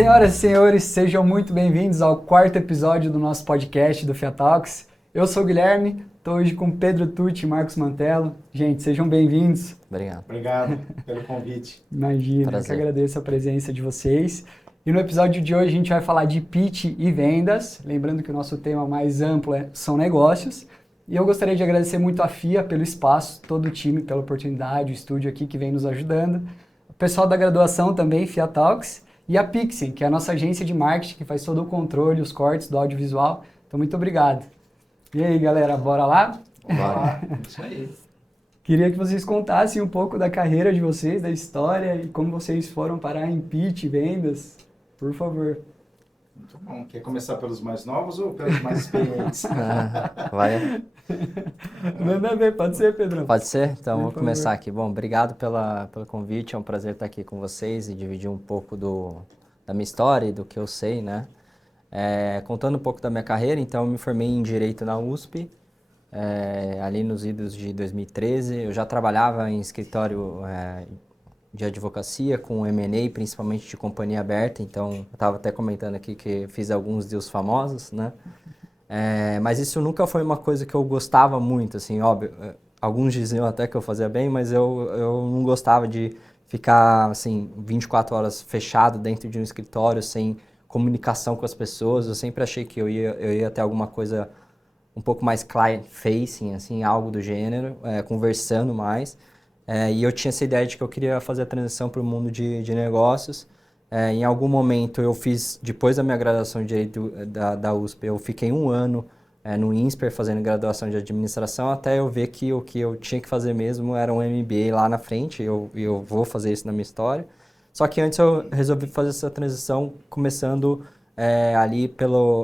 Senhoras e senhores, sejam muito bem-vindos ao quarto episódio do nosso podcast do Fiat Talks. Eu sou o Guilherme, estou hoje com Pedro Tucci e Marcos Mantello. Gente, sejam bem-vindos. Obrigado. Obrigado pelo convite. Imagina, eu que agradeço a presença de vocês. E no episódio de hoje a gente vai falar de pitch e vendas, lembrando que o nosso tema mais amplo são negócios. E eu gostaria de agradecer muito a FIA pelo espaço, todo o time pela oportunidade, o estúdio aqui que vem nos ajudando, o pessoal da graduação também, Fiat Talks, e a Pixen, que é a nossa agência de marketing que faz todo o controle, os cortes do audiovisual. Então, muito obrigado. E aí, galera, bora lá? Bora. Isso aí. Queria que vocês contassem um pouco da carreira de vocês, da história e como vocês foram parar em pitch, vendas, por favor. Muito bom. Quer começar pelos mais novos ou pelos mais experientes? Vai. Manda ver, pode ser, Pedrão? Pode ser? Então, Por vou favor. começar aqui. Bom, obrigado pelo convite. É um prazer estar aqui com vocês e dividir um pouco da minha história e do que eu sei, né? Contando um pouco da minha carreira, então, eu me formei em Direito na USP, ali nos idos de 2013. Eu já trabalhava em escritório de advocacia com M&A, principalmente de companhia aberta, então eu estava até comentando aqui que fiz alguns deals famosos, né? Mas isso nunca foi uma coisa que eu gostava muito, assim, óbvio, alguns diziam até que eu fazia bem, mas eu não gostava de ficar, assim, 24 horas fechado dentro de um escritório, sem comunicação com as pessoas. Eu sempre achei que eu ia ter alguma coisa um pouco mais client-facing, assim, algo do gênero, conversando mais. E eu tinha essa ideia de que eu queria fazer a transição para o mundo de negócios. Em algum momento eu fiz, depois da minha graduação de Direito da USP, eu fiquei um ano no INSPER fazendo graduação de administração, até eu ver que o que eu tinha que fazer mesmo era um MBA lá na frente, e eu vou fazer isso na minha história. Só que antes eu resolvi fazer essa transição começando ali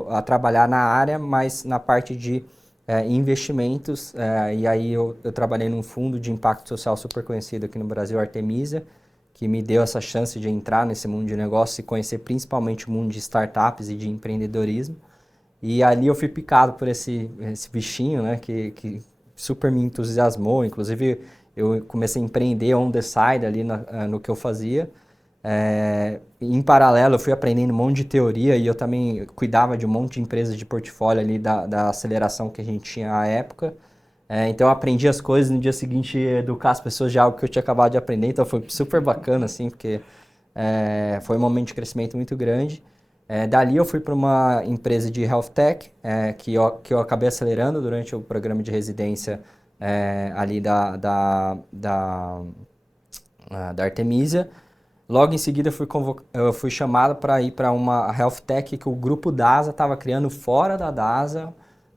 a trabalhar na área, mas na parte de investimentos, e aí eu trabalhei num fundo de impacto social super conhecido aqui no Brasil, Artemisia, que me deu essa chance de entrar nesse mundo de negócios e conhecer principalmente o mundo de startups e de empreendedorismo. E ali eu fui picado por esse bichinho, né, que super me entusiasmou. Inclusive, eu comecei a empreender on the side ali no que eu fazia. Em paralelo, eu fui aprendendo um monte de teoria e eu também cuidava de um monte de empresas de portfólio ali da aceleração que a gente tinha à época. Então, eu aprendi as coisas, no dia seguinte educar as pessoas de algo que eu tinha acabado de aprender. Então, foi super bacana, assim, porque foi um momento de crescimento muito grande. Dali, eu fui para uma empresa de health tech, que eu acabei acelerando durante o programa de residência ali da Artemisia. Logo em seguida, eu fui chamado para ir para uma health tech que o grupo DASA estava criando fora da DASA,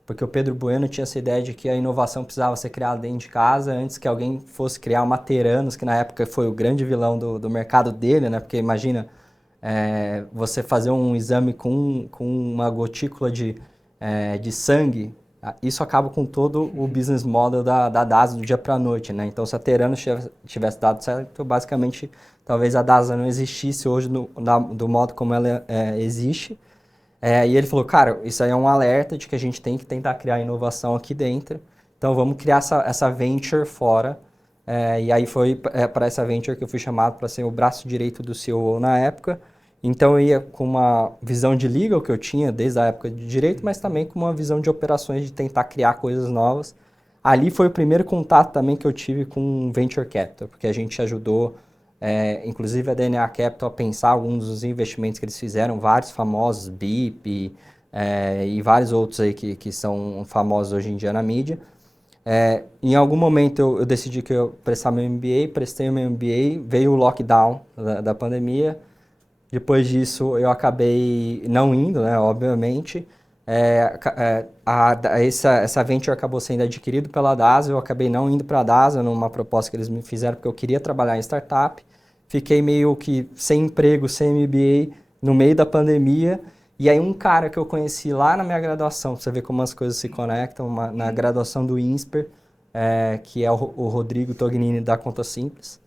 porque o Pedro Bueno tinha essa ideia de que a inovação precisava ser criada dentro de casa antes que alguém fosse criar uma Theranos, que na época foi o grande vilão do mercado dele, né? Porque imagina você fazer um exame com uma gotícula de sangue, isso acaba com todo o business model da DASA do dia para a noite, né? Então, se a Theranos tivesse dado certo, basicamente, talvez a DASA não existisse hoje do modo como ela existe. E ele falou, cara, isso aí é um alerta de que a gente tem que tentar criar inovação aqui dentro, então vamos criar essa venture fora. E aí foi para essa venture que eu fui chamado para ser o braço direito do CEO na época. Então eu ia com uma visão de legal que eu tinha desde a época de direito, mas também com uma visão de operações de tentar criar coisas novas. Ali foi o primeiro contato também que eu tive com Venture Capital, porque a gente ajudou, inclusive a DNA Capital, a pensar alguns dos investimentos que eles fizeram, vários famosos, BIP e vários outros aí que são famosos hoje em dia na mídia. Em algum momento eu decidi que eu ia prestar meu MBA, prestei o meu MBA, veio o lockdown da pandemia. Depois disso, eu acabei não indo, né, obviamente. Essa venture acabou sendo adquirida pela DASA, eu acabei não indo para a DASA numa proposta que eles me fizeram, porque eu queria trabalhar em startup. Fiquei meio que sem emprego, sem MBA, no meio da pandemia. E aí um cara que eu conheci lá na minha graduação, pra você ver como as coisas se conectam, na graduação do INSPER, que é o Rodrigo Tognini da Conta Simples.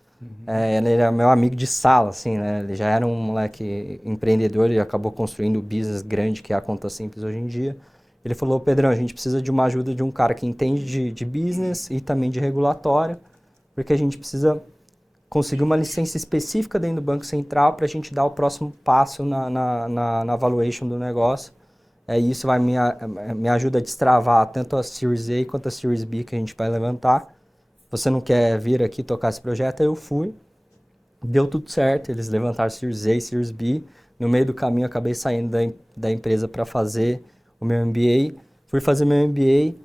Ele era meu amigo de sala, assim, né? Ele já era um moleque empreendedor e acabou construindo o business grande que é a Conta Simples hoje em dia. Ele falou, Pedrão, a gente precisa de uma ajuda de um cara que entende de business e também de regulatório, porque a gente precisa conseguir uma licença específica dentro do Banco Central para a gente dar o próximo passo na valuation do negócio. Isso me ajuda a destravar tanto a Series A quanto a Series B que a gente vai levantar. Você não quer vir aqui tocar esse projeto? Eu fui. Deu tudo certo, eles levantaram Series A, Series B. No meio do caminho, eu acabei saindo da empresa para fazer o meu MBA. Fui fazer meu MBA.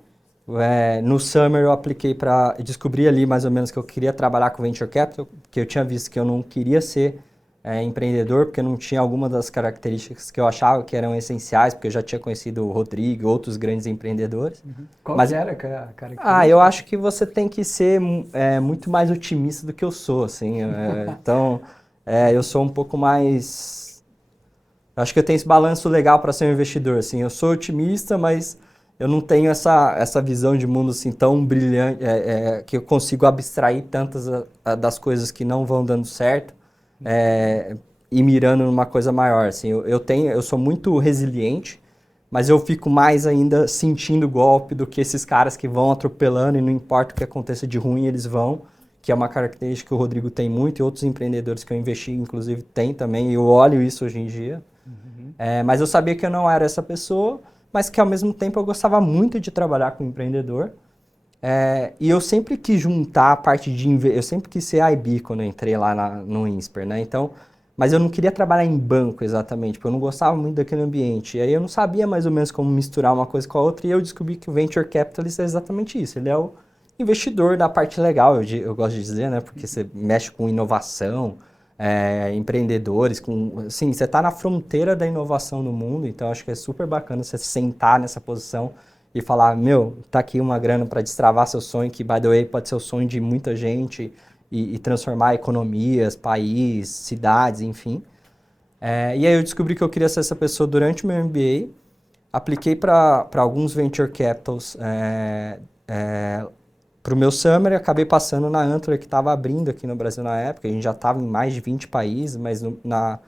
No Summer, eu apliquei para... Descobri ali, mais ou menos, que eu queria trabalhar com Venture Capital, porque eu tinha visto que eu não queria ser empreendedor, porque não tinha algumas das características que eu achava que eram essenciais, porque eu já tinha conhecido o Rodrigo e outros grandes empreendedores. Qual que era a característica? Eu acho que você tem que ser muito mais otimista do que eu sou, assim. Então, eu sou um pouco mais... Eu acho que eu tenho esse balanço legal para ser um investidor, assim. Eu sou otimista, mas eu não tenho essa visão de mundo assim tão brilhante, que eu consigo abstrair tantas das coisas que não vão dando certo e mirando numa coisa maior, assim. Eu sou muito resiliente, mas eu fico mais ainda sentindo o golpe do que esses caras que vão atropelando e não importa o que aconteça de ruim, eles vão, que é uma característica que o Rodrigo tem muito e outros empreendedores que eu investi, inclusive, têm também, e eu olho isso hoje em dia. Mas eu sabia que eu não era essa pessoa, mas que ao mesmo tempo eu gostava muito de trabalhar com empreendedor. E eu sempre quis juntar a parte de... Eu sempre quis ser IB quando eu entrei lá no Insper, né? Então, mas eu não queria trabalhar em banco exatamente, porque eu não gostava muito daquele ambiente. E aí eu não sabia mais ou menos como misturar uma coisa com a outra, e eu descobri que o Venture Capitalist é exatamente isso. Ele é o investidor da parte legal, eu gosto de dizer, né? Porque você mexe com inovação, empreendedores, assim, você está na fronteira da inovação no mundo, então acho que é super bacana você sentar nessa posição e falar, tá aqui uma grana para destravar seu sonho, que, by the way, pode ser o sonho de muita gente e transformar economias, país, cidades, enfim. E aí eu descobri que eu queria ser essa pessoa durante o meu MBA, apliquei para alguns Venture Capitals para o meu Summer, acabei passando na Antler, que estava abrindo aqui no Brasil na época. A gente já estava em mais de 20 países, mas na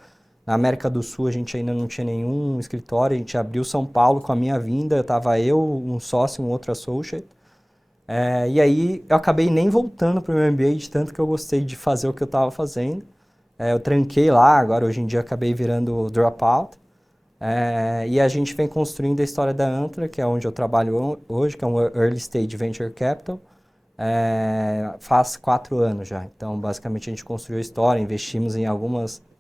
América do Sul a gente ainda não tinha nenhum escritório. A gente abriu São Paulo com a minha vinda, estava eu, um sócio, um outro associate. E aí eu acabei nem voltando para o meu MBA de tanto que eu gostei de fazer o que eu estava fazendo. Eu tranquei lá, agora hoje em dia acabei virando dropout. E a gente vem construindo a história da Antler, que é onde eu trabalho hoje, que é um Early Stage Venture Capital. Faz 4 anos já. Então, basicamente, a gente construiu a história, investimos em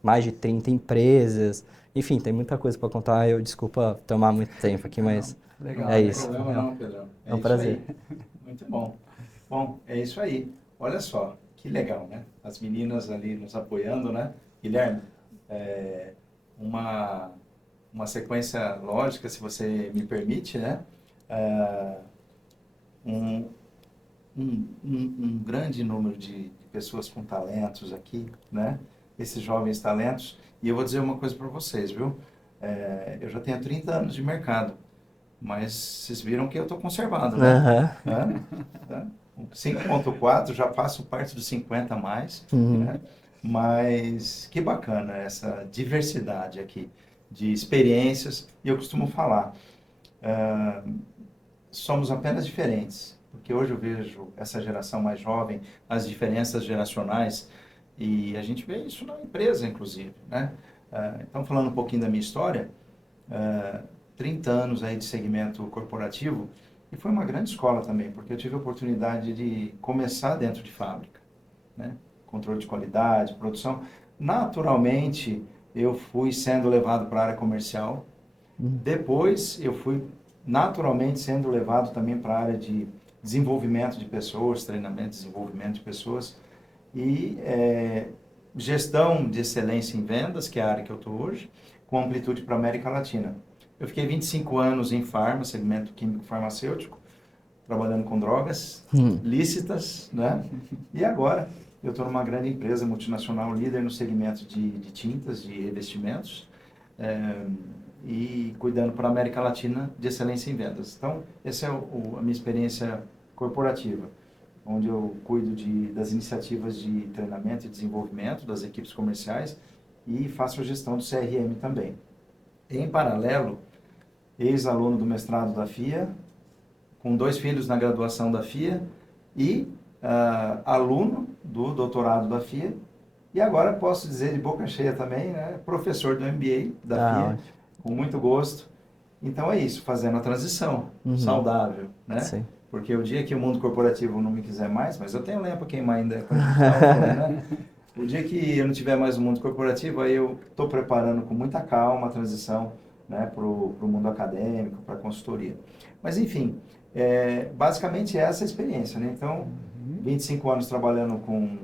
mais de 30 empresas. Enfim, tem muita coisa para contar. Desculpa tomar muito tempo aqui, mas Legal, isso. Não tem problema não, Pedrão. É um prazer. Aí. Muito bom. Bom, é isso aí. Olha só, que legal, né? As meninas ali nos apoiando, né? Guilherme, uma sequência lógica, se você me permite, né? Um grande número de pessoas com talentos aqui, né? Esses jovens talentos. E eu vou dizer uma coisa para vocês, viu? Eu já tenho 30 anos de mercado, mas vocês viram que eu estou conservado, né? 5.4, já passo parte dos 50 a mais, né? Mas que bacana essa diversidade aqui de experiências. E eu costumo falar, somos apenas diferentes. Porque hoje eu vejo essa geração mais jovem, as diferenças geracionais, e a gente vê isso na empresa, inclusive, né? Então, falando um pouquinho da minha história, 30 anos aí de segmento corporativo, e foi uma grande escola também, porque eu tive a oportunidade de começar dentro de fábrica, né? Controle de qualidade, produção. Naturalmente, eu fui sendo levado para a área comercial. Depois, eu fui naturalmente sendo levado também para a área de desenvolvimento de pessoas, treinamento, desenvolvimento de pessoas e gestão de excelência em vendas, que é a área que eu estou hoje, com amplitude para a América Latina. Eu fiquei 25 anos em farma, segmento químico farmacêutico, trabalhando com drogas lícitas, né? E agora eu estou numa grande empresa multinacional líder no segmento de tintas, de revestimentos, e cuidando para a América Latina de excelência em vendas. Então, essa é a minha experiência corporativa, onde eu cuido das iniciativas de treinamento e desenvolvimento das equipes comerciais e faço a gestão do CRM também. Em paralelo, ex-aluno do mestrado da FIA, com 2 filhos na graduação da FIA e aluno do doutorado da FIA e agora posso dizer de boca cheia também, né, professor do MBA da FIA, ótimo. com muito gosto. Então é isso, fazendo a transição saudável, né? Sim. Porque o dia que o mundo corporativo não me quiser mais, mas eu tenho lenha para queimar ainda, como a gente estava falando, né? O dia que eu não tiver mais o mundo corporativo, aí eu estou preparando com muita calma a transição, né, para o mundo acadêmico, para a consultoria. Mas, enfim, basicamente é essa a experiência, né? Então, 25 anos trabalhando com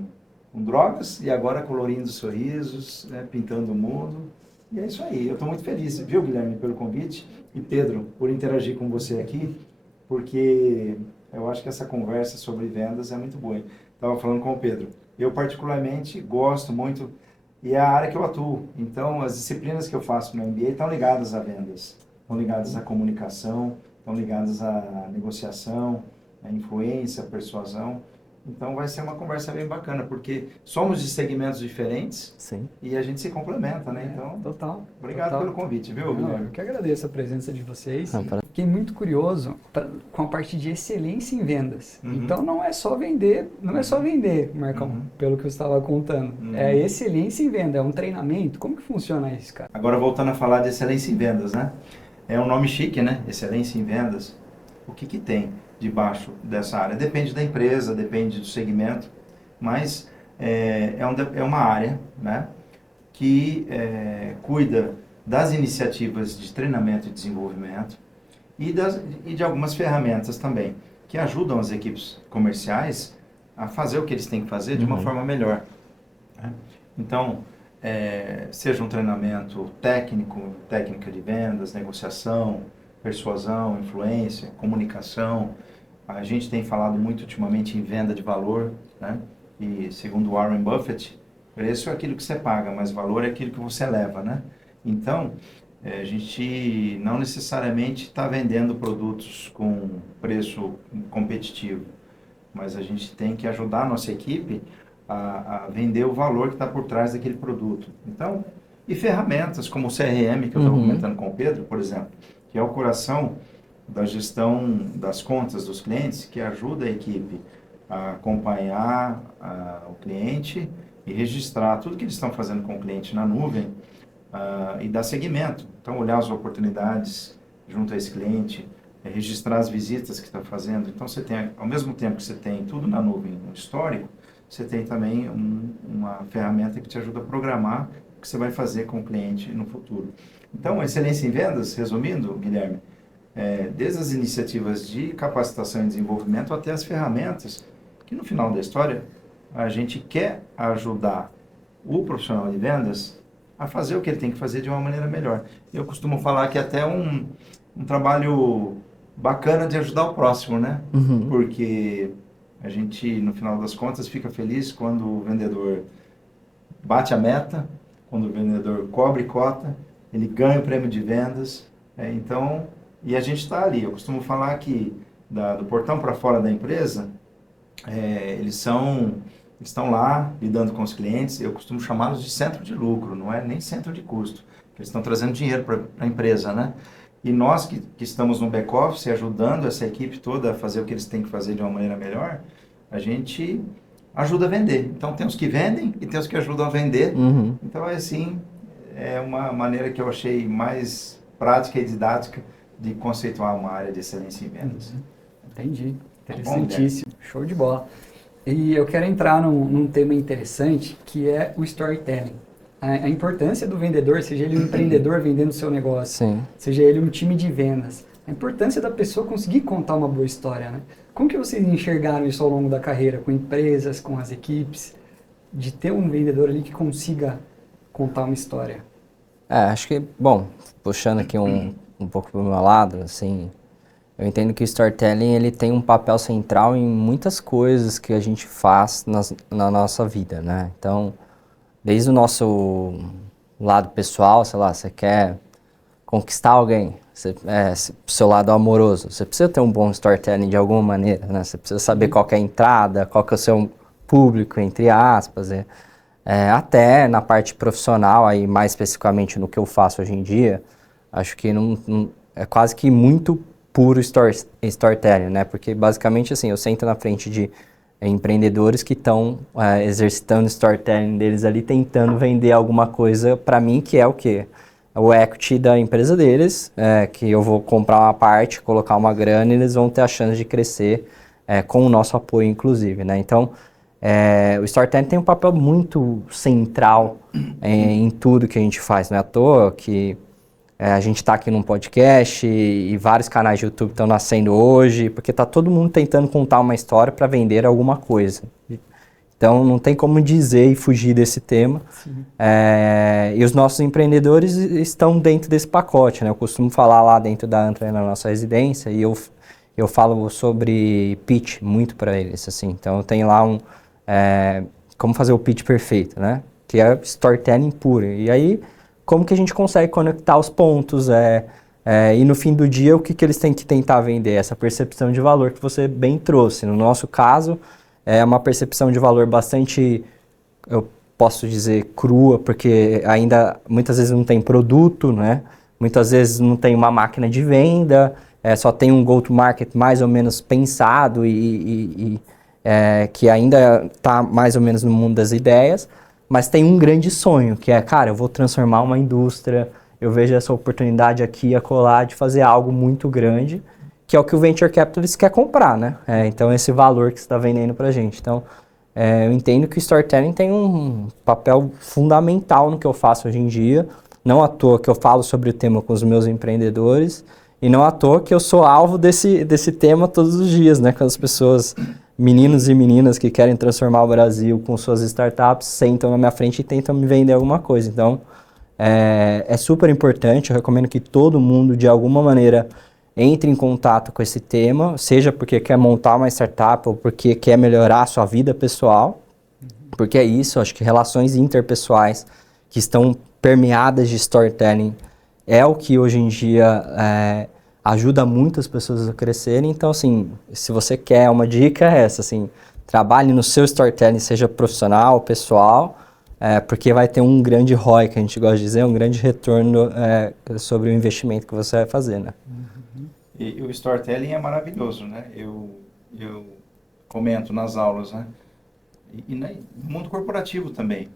drogas e agora colorindo sorrisos, né, pintando o mundo. E é isso aí. Eu estou muito feliz, viu, Guilherme, pelo convite e Pedro, por interagir com você aqui, porque eu acho que essa conversa sobre vendas é muito boa. Estava falando com o Pedro. Eu, particularmente, gosto muito e é a área que eu atuo. Então, as disciplinas que eu faço no MBA estão ligadas a vendas, estão ligadas à comunicação, estão ligadas à negociação, à influência, à persuasão. Então, vai ser uma conversa bem bacana, porque somos de segmentos diferentes. Sim. E a gente se complementa, né? Então, Total. Obrigado total. pelo convite, viu, Guilherme? Eu que agradeço a presença de vocês. Para... Fiquei muito curioso com a parte de excelência em vendas. Uhum. Então não é só vender, Marcão, pelo que você estava contando. É excelência em venda, é um treinamento. Como que funciona isso, cara? Agora voltando a falar de excelência em vendas, né? É um nome chique, né? Excelência em vendas. O que que tem debaixo dessa área? Depende da empresa, depende do segmento, mas é uma área, né, que cuida das iniciativas de treinamento e desenvolvimento e de algumas ferramentas também, que ajudam as equipes comerciais a fazer o que eles têm que fazer de uma forma melhor, né? Então, seja um treinamento técnico, técnica de vendas, negociação, persuasão, influência, comunicação. A gente tem falado muito ultimamente em venda de valor, né? E segundo Warren Buffett, preço é aquilo que você paga, mas valor é aquilo que você leva, né? Então, a gente não necessariamente está vendendo produtos com preço competitivo, mas a gente tem que ajudar a nossa equipe a vender o valor que está por trás daquele produto. Então, e ferramentas como o CRM, que eu estava comentando com o Pedro, por exemplo, que é o coração da gestão das contas dos clientes, que ajuda a equipe a acompanhar o cliente e registrar tudo que eles estão fazendo com o cliente na nuvem e dar seguimento. Então, olhar as oportunidades junto a esse cliente, registrar as visitas que está fazendo. Então, você tem, ao mesmo tempo que você tem tudo na nuvem, no histórico, você tem também uma ferramenta que te ajuda a programar o que você vai fazer com o cliente no futuro. Então, excelência em vendas, resumindo, Guilherme, desde as iniciativas de capacitação e desenvolvimento até as ferramentas, que no final da história a gente quer ajudar o profissional de vendas a fazer o que ele tem que fazer de uma maneira melhor. Eu costumo falar que até um trabalho bacana de ajudar o próximo, né? Porque a gente, no final das contas, fica feliz quando o vendedor bate a meta, quando o vendedor cobre cota, ele ganha o prêmio de vendas. Então, e a gente está ali. Eu costumo falar que do portão para fora da empresa, eles estão lá lidando com os clientes. Eu costumo chamá-los de centro de lucro, não é nem centro de custo. Eles estão trazendo dinheiro para a empresa, né? E nós que estamos no back-office, ajudando essa equipe toda a fazer o que eles têm que fazer de uma maneira melhor, a gente ajuda a vender. Então, tem os que vendem e tem os que ajudam a vender. Então, assim, é uma maneira que eu achei mais prática e didática de conceituar uma área de excelência em vendas. Entendi. Interessantíssimo. Show de bola. E eu quero entrar num tema interessante, que é o storytelling. A importância do vendedor, seja ele um empreendedor vendendo seu negócio, Sim. seja ele um time de vendas. A importância da pessoa conseguir contar uma boa história, né? Como que vocês enxergaram isso ao longo da carreira, com empresas, com as equipes, de ter um vendedor ali que consiga contar uma história? Acho que, bom, puxando aqui um pouco pro meu lado, assim, eu entendo que o storytelling, ele tem um papel central em muitas coisas que a gente faz na nossa vida, né? Então, desde o nosso lado pessoal, sei lá, você quer conquistar alguém, seu lado amoroso, você precisa ter um bom storytelling de alguma maneira, né? Você precisa saber qual que é a entrada, qual que é o seu público, entre aspas, até na parte profissional, aí mais especificamente no que eu faço hoje em dia, acho que é quase que muito puro storytelling, né? Porque basicamente assim, eu sento na frente de empreendedores que estão exercitando o storytelling deles ali, tentando vender alguma coisa para mim, que é o quê? O equity da empresa deles, que eu vou comprar uma parte, colocar uma grana e eles vão ter a chance de crescer com o nosso apoio, inclusive, né? Então, o storytelling tem um papel muito central em tudo que a gente faz, não é à toa que a gente está aqui num podcast e vários canais de YouTube estão nascendo hoje, porque está todo mundo tentando contar uma história para vender alguma coisa. Então, não tem como dizer e fugir desse tema. E os nossos empreendedores estão dentro desse pacote, né? Eu costumo falar lá dentro da Antra, na nossa residência, e eu falo sobre pitch muito para eles, assim. Então, eu tenho lá como fazer o pitch perfeito, né? Que é storytelling puro. E aí, como que a gente consegue conectar os pontos? E no fim do dia, o que eles têm que tentar vender? Essa percepção de valor que você bem trouxe. No nosso caso, é uma percepção de valor bastante, eu posso dizer, crua, porque ainda muitas vezes não tem produto, né? Muitas vezes não tem uma máquina de venda, só tem um go-to-market mais ou menos pensado que ainda está mais ou menos no mundo das ideias, mas tem um grande sonho, que é, cara, eu vou transformar uma indústria, eu vejo essa oportunidade aqui e acolá de fazer algo muito grande, que é o que o Venture Capitalist quer comprar, né? Então, esse valor que você está vendendo para a gente. Então, eu entendo que o storytelling tem um papel fundamental no que eu faço hoje em dia, não à toa que eu falo sobre o tema com os meus empreendedores, e não à toa que eu sou alvo desse tema todos os dias, né? Com as pessoas, meninos e meninas que querem transformar o Brasil com suas startups, sentam na minha frente e tentam me vender alguma coisa. Então, é super importante, eu recomendo que todo mundo, de alguma maneira, entre em contato com esse tema, seja porque quer montar uma startup ou porque quer melhorar a sua vida pessoal, porque é isso, acho que relações interpessoais que estão permeadas de storytelling é o que hoje em dia ajuda muitas pessoas a crescerem. Então, assim, se você quer, uma dica é essa, assim, trabalhe no seu storytelling, seja profissional, pessoal, porque vai ter um grande ROI, que a gente gosta de dizer, um grande retorno sobre o investimento que você vai fazer, né? E o storytelling é maravilhoso, né? Eu comento nas aulas, né? E no mundo corporativo também,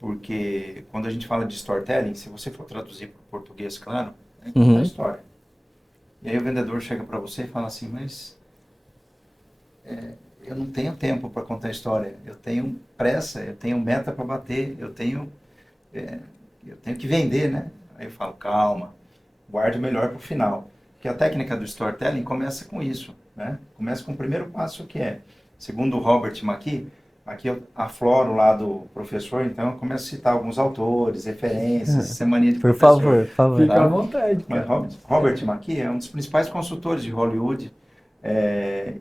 porque quando a gente fala de storytelling, se você for traduzir para o português, claro, é contar a história. E aí o vendedor chega para você e fala assim, mas eu não tenho tempo para contar a história, eu tenho pressa, eu tenho meta para bater, eu tenho que vender, né? Aí eu falo, calma, guarde o melhor para o final. Porque a técnica do storytelling começa com isso, né? Começa com o primeiro passo que é, segundo o Robert McKee, aqui eu afloro lá do professor, então eu começo a citar alguns autores, referências, semania de professor. Por favor. Fica à vontade, cara. Mas Robert McKee é um dos principais consultores de Hollywood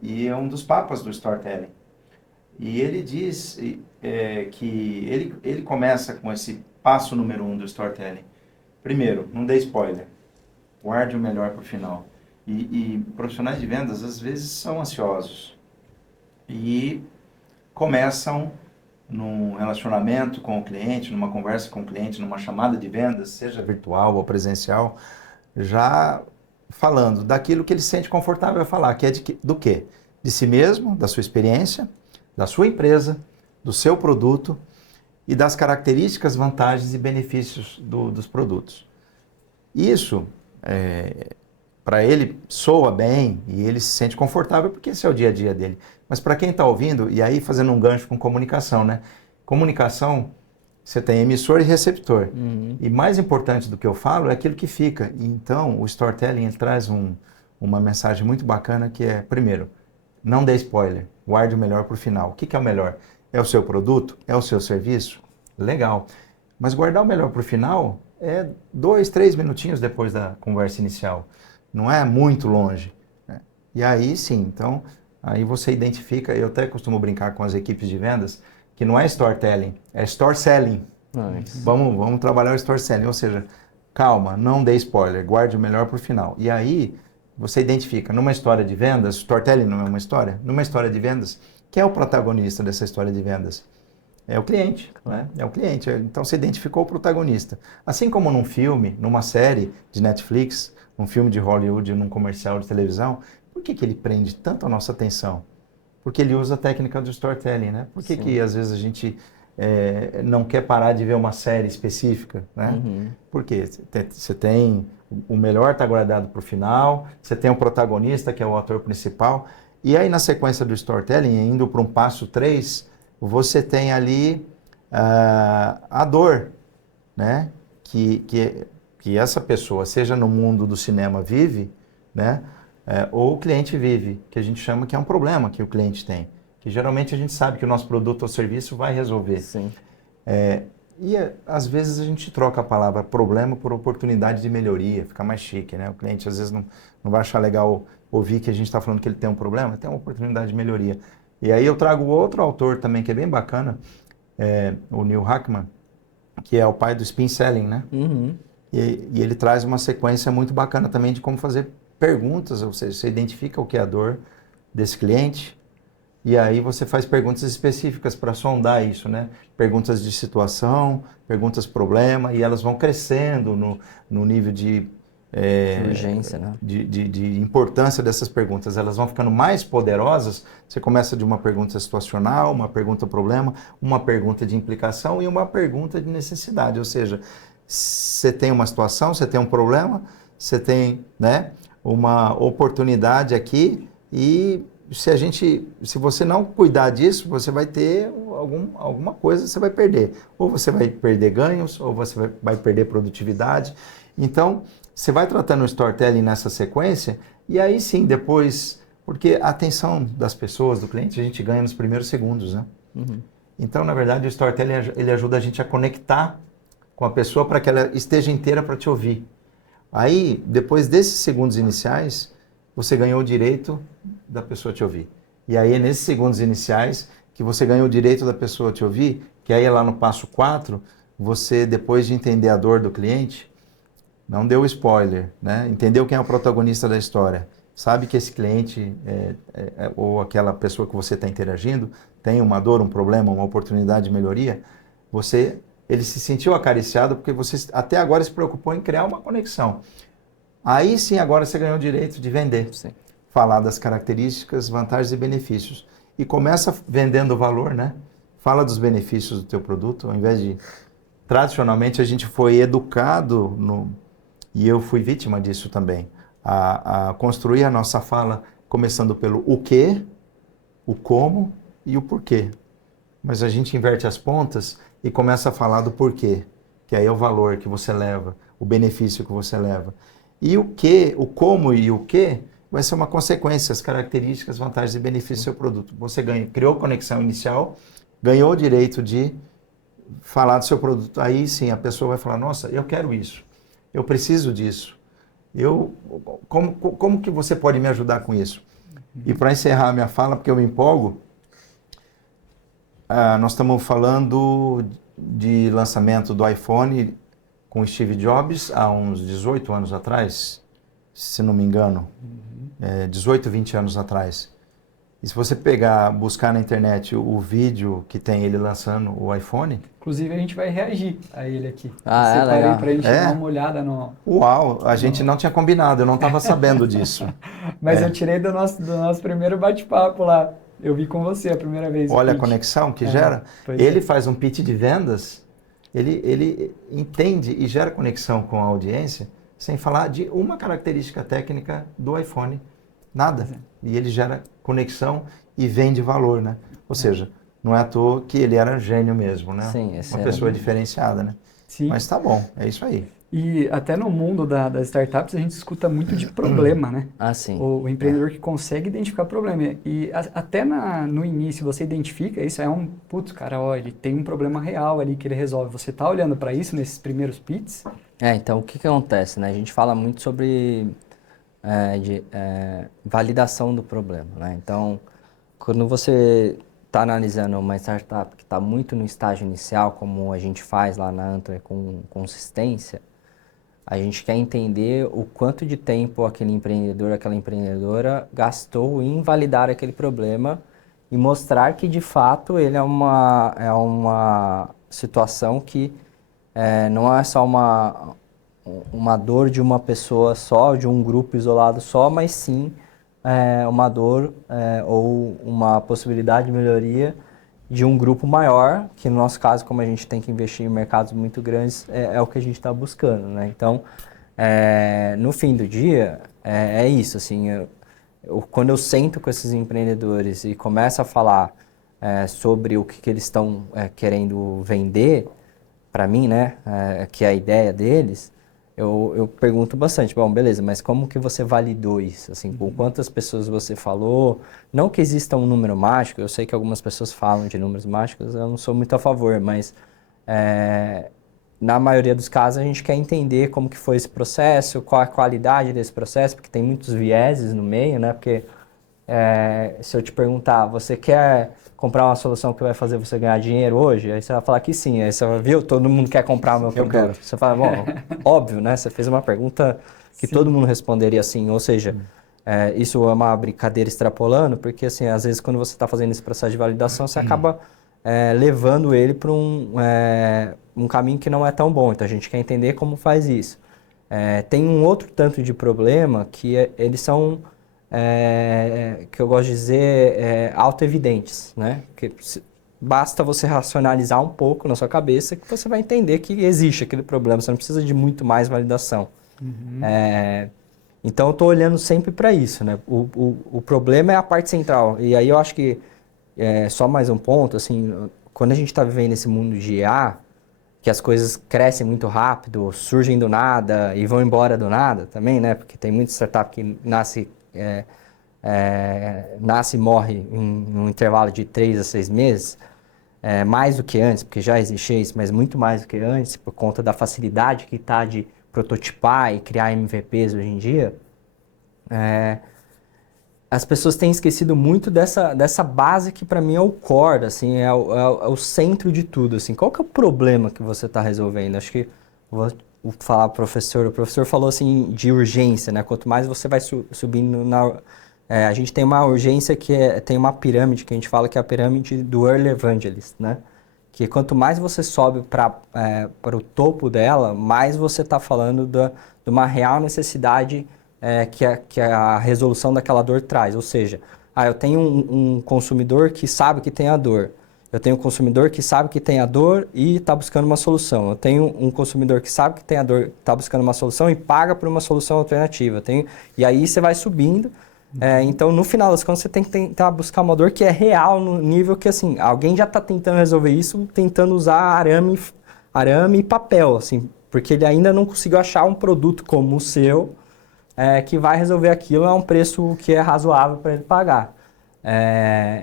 e é um dos papas do storytelling. E ele diz que ele começa com esse passo número 1 do storytelling. Primeiro, não dê spoiler. Guarde o melhor para o final. E profissionais de vendas, às vezes, são ansiosos. E começam num relacionamento com o cliente, numa conversa com o cliente, numa chamada de vendas, seja virtual ou presencial, já falando daquilo que ele se sente confortável a falar, que é do quê? De si mesmo, da sua experiência, da sua empresa, do seu produto e das características, vantagens e benefícios dos produtos. Isso para ele soa bem e ele se sente confortável porque esse é o dia a dia dele. Mas para quem está ouvindo, e aí fazendo um gancho com comunicação, né? Comunicação, você tem emissor e receptor. E mais importante do que eu falo é aquilo que fica. E então, o storytelling ele traz uma mensagem muito bacana que é, primeiro, não dê spoiler, guarde o melhor para o final. O que é o melhor? É o seu produto? É o seu serviço? Legal. Mas guardar o melhor para o final é 2, 3 minutinhos depois da conversa inicial. Não é muito longe, né? E aí sim, então, aí você identifica, eu até costumo brincar com as equipes de vendas, que não é storytelling, é store selling. Nice. Vamos trabalhar o store selling, ou seja, calma, não dê spoiler, guarde o melhor para o final. E aí você identifica, numa história de vendas, storytelling não é uma história, numa história de vendas, quem é o protagonista dessa história de vendas? É o cliente, né? É o cliente. Então você identificou o protagonista. Assim como num filme, numa série de Netflix, num filme de Hollywood, num comercial de televisão, por que ele prende tanto a nossa atenção? Porque ele usa a técnica do storytelling, né? Por que Sim. que às vezes a gente não quer parar de ver uma série específica, né? Uhum. Porque você tem o melhor está guardado para o final, você tem o protagonista, que é o ator principal, e aí na sequência do storytelling, indo para um passo 3, você tem ali a dor, né? Que essa pessoa, seja no mundo do cinema, vive, né? Ou o cliente vive, que a gente chama que é um problema que o cliente tem. Que geralmente a gente sabe que o nosso produto ou serviço vai resolver. Sim. Às vezes a gente troca a palavra problema por oportunidade de melhoria, fica mais chique, né? O cliente às vezes não vai achar legal ouvir que a gente está falando que ele tem um problema, tem uma oportunidade de melhoria. E aí eu trago outro autor também que é bem bacana, o Neil Hackman, que é o pai do Spin Selling, né? Uhum. E ele traz uma sequência muito bacana também de como fazer perguntas, ou seja, você identifica o que é a dor desse cliente, e aí você faz perguntas específicas para sondar isso, né? Perguntas de situação, perguntas problema, e elas vão crescendo no nível de Urgência, né? de importância dessas perguntas. Elas vão ficando mais poderosas. Você começa de uma pergunta situacional, uma pergunta problema, uma pergunta de implicação e uma pergunta de necessidade. Ou seja, você tem uma situação, você tem um problema, você tem, né, uma oportunidade aqui e se você não cuidar disso, você vai ter alguma coisa, você vai perder. Ou você vai perder ganhos, ou você vai perder produtividade. Então, você vai tratando o storytelling nessa sequência, e aí sim, depois, porque a atenção das pessoas, do cliente, a gente ganha nos primeiros segundos, né? Uhum. Então, na verdade, o storytelling, ele ajuda a gente a conectar com a pessoa para que ela esteja inteira para te ouvir. Aí, depois desses segundos iniciais, você ganhou o direito da pessoa te ouvir. E aí é nesses segundos iniciais que você ganhou o direito da pessoa te ouvir, que aí é lá no passo 4, você, depois de entender a dor do cliente, não deu spoiler, né? Entendeu quem é o protagonista da história. Sabe que esse cliente ou aquela pessoa que você está interagindo tem uma dor, um problema, uma oportunidade de melhoria. Ele se sentiu acariciado porque você até agora se preocupou em criar uma conexão. Aí sim, agora você ganhou o direito de vender. Sim. Falar das características, vantagens e benefícios. E começa vendendo o valor, né? Fala dos benefícios do teu produto, ao invés de... Tradicionalmente, a gente foi educado, e eu fui vítima disso também, a construir a nossa fala começando pelo o que, o como e o porquê. Mas a gente inverte as pontas e começa a falar do porquê, que aí é o valor que você leva, o benefício que você leva. E o que, o como e o que vai ser uma consequência, as características, vantagens e benefícios do seu produto. Você criou conexão inicial, ganhou o direito de falar do seu produto. Aí sim, a pessoa vai falar, nossa, eu quero isso, eu preciso disso. Como que você pode me ajudar com isso? E para encerrar a minha fala, porque eu me empolgo, nós estamos falando de lançamento do iPhone com Steve Jobs há uns 18 anos atrás, se não me engano, 18, 20 anos atrás. E se você buscar na internet o vídeo que tem ele lançando o iPhone... Inclusive a gente vai reagir a ele aqui. Ah, eu separei legal. pra gente dar uma olhada no... Uau, a gente não tinha combinado, eu não estava sabendo disso. Mas eu tirei do nosso primeiro bate-papo lá. Eu vi com você a primeira vez. Olha a pitch. conexão que gera. Pois Ele é. faz um pitch de vendas, ele entende e gera conexão com a audiência, sem falar de uma característica técnica do iPhone. Nada. E ele gera conexão e vende valor, né? Ou seja, não é à toa que ele era gênio mesmo, né? Sim, esse uma era pessoa mesmo. diferenciada, né? Sim. Mas tá bom, é isso aí. E até no mundo das startups a gente escuta muito de problema, né? Ah, sim. O empreendedor que consegue identificar problema. E até no início você identifica, isso é putz, cara, ó, ele tem um problema real ali que ele resolve. Você tá olhando para isso nesses primeiros pitches? Então o que acontece, né? A gente fala muito sobre validação do problema, né? Então, quando você está analisando uma startup que está muito no estágio inicial, como a gente faz lá na Antler com consistência, a gente quer entender o quanto de tempo aquele empreendedor, aquela empreendedora gastou em validar aquele problema e mostrar que, de fato, ele é uma situação que não é só uma dor de uma pessoa só, de um grupo isolado só, mas sim uma dor ou uma possibilidade de melhoria de um grupo maior, que no nosso caso, como a gente tem que investir em mercados muito grandes, é o que a gente está buscando, né? Então, no fim do dia, é isso, assim, quando eu sento com esses empreendedores e começo a falar sobre o que eles estão querendo vender para mim, né, que é a ideia deles, eu pergunto bastante, bom, beleza, mas como que você validou isso? Assim, com quantas pessoas você falou? Não que exista um número mágico, eu sei que algumas pessoas falam de números mágicos, eu não sou muito a favor, mas na maioria dos casos a gente quer entender como que foi esse processo, qual a qualidade desse processo, porque tem muitos vieses no meio, né? Porque se eu te perguntar, você quer comprar uma solução que vai fazer você ganhar dinheiro hoje? Aí você vai falar que sim. Aí você vai, viu? Todo mundo quer comprar o meu produto. Quero. Você fala, bom, óbvio, né? Você fez uma pergunta que Sim. todo mundo responderia sim. Ou seja, isso é uma brincadeira extrapolando, porque assim, às vezes quando você está fazendo esse processo de validação, você acaba levando ele para um caminho que não é tão bom. Então a gente quer entender como faz isso. Tem um outro tanto de problema que eles são... que eu gosto de dizer autoevidentes, né? Que basta você racionalizar um pouco na sua cabeça que você vai entender que existe aquele problema, você não precisa de muito mais validação. Então eu estou olhando sempre para isso, né? O problema é a parte central, e aí eu acho que só mais um ponto, assim, quando a gente está vivendo esse mundo de IA, que as coisas crescem muito rápido, surgem do nada e vão embora do nada também, né? Porque tem muita startup que nasce e morre em um intervalo de 3 a 6 meses, mais do que antes, porque já existia isso, mas muito mais do que antes, por conta da facilidade que está de prototipar e criar MVPs hoje em dia, as pessoas têm esquecido muito dessa base que para mim é o core, assim, é o centro de tudo. Assim. Qual que é o problema que você está resolvendo? Acho que vou falar para o professor falou assim de urgência, né? Quanto mais você vai subindo a gente tem uma urgência que tem uma pirâmide que a gente fala que é a pirâmide do Early Evangelist, né? Que quanto mais você sobe para o topo dela, mais você está falando de uma real necessidade que a resolução daquela dor traz. Ou seja, eu tenho um consumidor que sabe que tem a dor. Eu tenho um consumidor que sabe que tem a dor e está buscando uma solução. Eu tenho um consumidor que sabe que tem a dor, está buscando uma solução e paga por uma solução alternativa. E aí você vai subindo. Então, no final das contas, você tem que tentar buscar uma dor que é real no nível que, assim, alguém já está tentando resolver isso, tentando usar arame e papel, assim, porque ele ainda não conseguiu achar um produto como o seu que vai resolver aquilo a um preço que é razoável para ele pagar.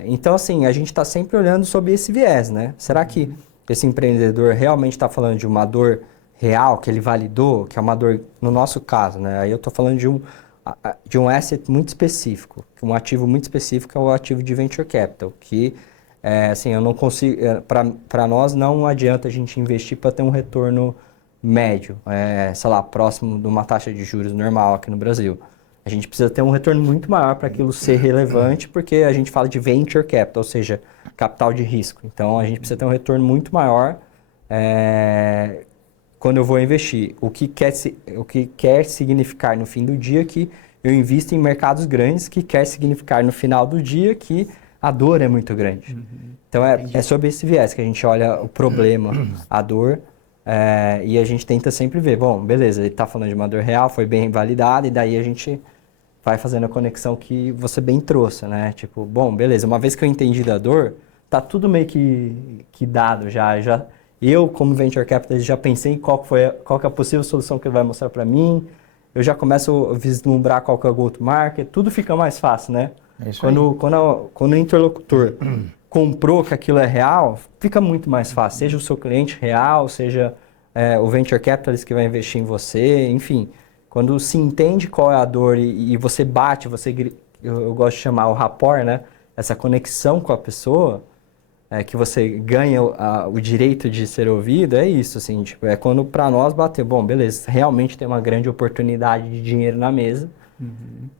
Então, assim, a gente está sempre olhando sobre esse viés, né? Será que esse empreendedor realmente está falando de uma dor real, que ele validou, que é uma dor, no nosso caso, né? Aí eu estou falando de um asset muito específico, um ativo muito específico é o ativo de Venture Capital, que, assim, eu não consigo, para nós não adianta a gente investir para ter um retorno médio, sei lá, próximo de uma taxa de juros normal aqui no Brasil. A gente precisa ter um retorno muito maior para aquilo ser relevante, porque a gente fala de venture capital, ou seja, capital de risco. Então, a gente precisa ter um retorno muito maior quando eu vou investir. O que quer significar no fim do dia que eu invisto em mercados grandes, que quer significar no final do dia que a dor é muito grande. Então, é sobre esse viés que a gente olha o problema, a dor, e a gente tenta sempre ver, bom, beleza, ele está falando de uma dor real, foi bem validada, e daí a gente vai fazendo a conexão que você bem trouxe, né? Tipo, bom, beleza, uma vez que eu entendi da dor, tá tudo meio que dado já. Eu, como Venture Capitalist, já pensei em qual que é a possível solução que ele vai mostrar para mim, eu já começo a vislumbrar qual que é o go-to-market, tudo fica mais fácil, né? Quando o interlocutor comprou que aquilo é real, fica muito mais fácil, seja o seu cliente real, seja o Venture Capitalist que vai investir em você, enfim. Quando se entende qual é a dor e você bate, eu gosto de chamar o rapport, né? Essa conexão com a pessoa, que você ganha o direito de ser ouvido, é isso, assim, tipo, é quando para nós bater, bom, beleza, realmente tem uma grande oportunidade de dinheiro na mesa.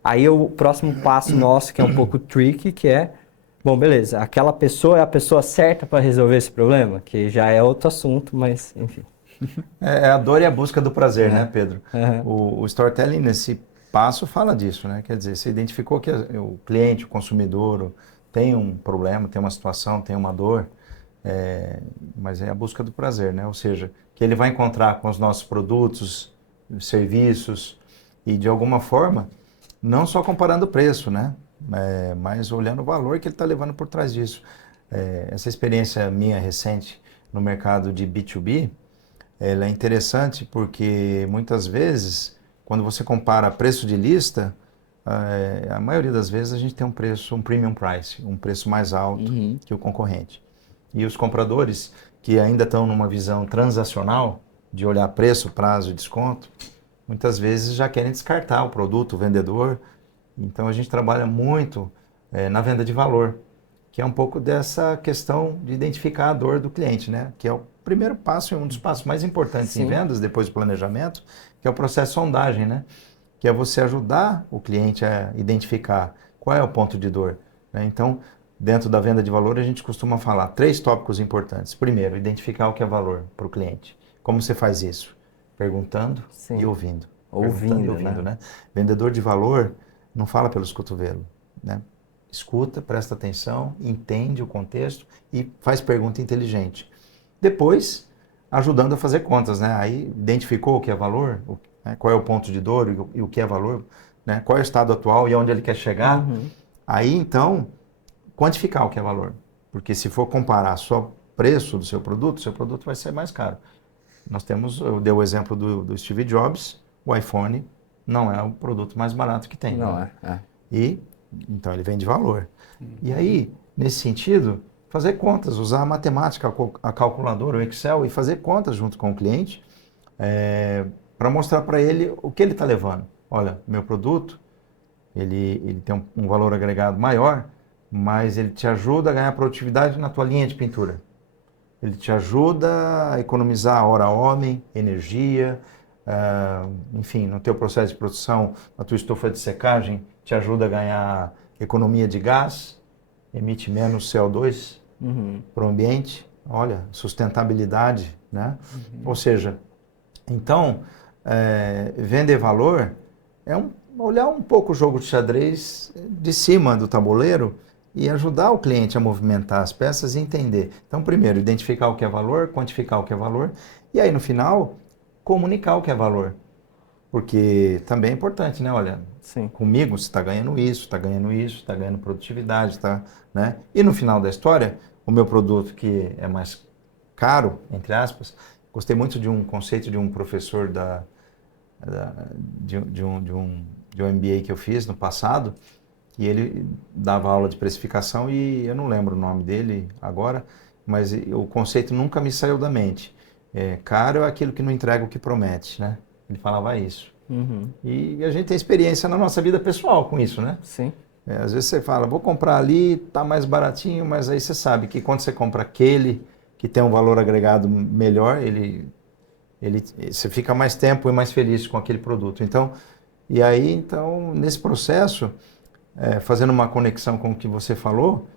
Aí o próximo passo nosso, que é um pouco tricky, que é, bom, beleza, aquela pessoa é a pessoa certa para resolver esse problema, que já é outro assunto, mas, enfim. É a dor e a busca do prazer, né, Pedro? O storytelling, nesse passo fala disso, né? Quer dizer, você identificou que o cliente, o consumidor, tem um problema, tem uma situação, tem uma dor, mas é a busca do prazer, né? Ou seja, que ele vai encontrar com os nossos produtos, serviços e de alguma forma, não só comparando o preço, né? Mas olhando o valor que ele está levando por trás disso. Essa experiência minha recente no mercado de B2B, ela é interessante porque muitas vezes, quando você compara preço de lista, a maioria das vezes a gente tem um premium price, um preço mais alto que o concorrente. E os compradores que ainda estão numa visão transacional, de olhar preço, prazo e desconto, muitas vezes já querem descartar o produto, o vendedor. Então a gente trabalha muito na venda de valor, que é um pouco dessa questão de identificar a dor do cliente, né? Que é o primeiro passo e um dos passos mais importantes em vendas, depois do planejamento, que é o processo de sondagem, né? Que é você ajudar o cliente a identificar qual é o ponto de dor, né? Então, dentro da venda de valor, a gente costuma falar 3 tópicos importantes. Primeiro, identificar o que é valor para o cliente. Como você faz isso? Perguntando e ouvindo. Perguntando e ouvindo, né? Vendedor de valor não fala pelos cotovelos, né? Escuta, presta atenção, entende o contexto e faz pergunta inteligente. Depois, ajudando a fazer contas, né? Aí, identificou o que é valor, qual é o ponto de dor e o que é valor, né? Qual é o estado atual e onde ele quer chegar. Aí, então, quantificar o que é valor. Porque se for comparar só o preço do seu produto vai ser mais caro. Eu dei o exemplo do Steve Jobs, o iPhone não é o produto mais barato que tem. Não né? é. E, então, ele vem de valor. E aí, nesse sentido, fazer contas, usar a matemática, a calculadora, o Excel e fazer contas junto com o cliente para mostrar para ele o que ele está levando. Olha, meu produto, ele tem um valor agregado maior, mas ele te ajuda a ganhar produtividade na tua linha de pintura. Ele te ajuda a economizar hora homem, energia, enfim, no teu processo de produção, na tua estufa de secagem, te ajuda a ganhar economia de gás, emite menos CO2 para o ambiente. Olha, sustentabilidade, né? Ou seja, então, vender valor é olhar um pouco o jogo de xadrez de cima do tabuleiro e ajudar o cliente a movimentar as peças e entender. Então, primeiro, identificar o que é valor, quantificar o que é valor e aí, no final, comunicar o que é valor. Porque também é importante, né? Olha, comigo você está ganhando isso, está ganhando isso, está ganhando produtividade, né? E no final da história, o meu produto que é mais caro, entre aspas, gostei muito de um conceito de um professor de um MBA que eu fiz no passado, e ele dava aula de precificação e eu não lembro o nome dele agora, mas o conceito nunca me saiu da mente. Caro é aquilo que não entrega o que promete, né? Ele falava isso. E a gente tem experiência na nossa vida pessoal com isso, né? Sim. Às vezes você fala, vou comprar ali, tá mais baratinho, mas aí você sabe que quando você compra aquele que tem um valor agregado melhor, você fica mais tempo e mais feliz com aquele produto. Então, nesse processo, fazendo uma conexão com o que você falou,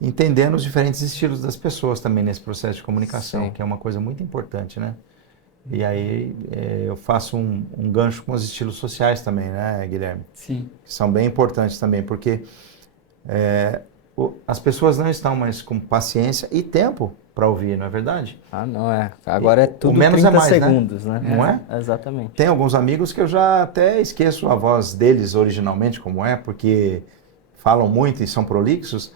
entendendo os diferentes estilos das pessoas também nesse processo de comunicação, que é uma coisa muito importante, né? E aí eu faço um gancho com os estilos sociais também, né, Guilherme? Sim. Que são bem importantes também, porque as pessoas não estão mais com paciência e tempo para ouvir, não é verdade? Não é. Agora é tudo o menos 30 é mais, segundos, né? Não é? Exatamente. Tem alguns amigos que eu já até esqueço a voz deles originalmente, como porque falam muito e são prolixos,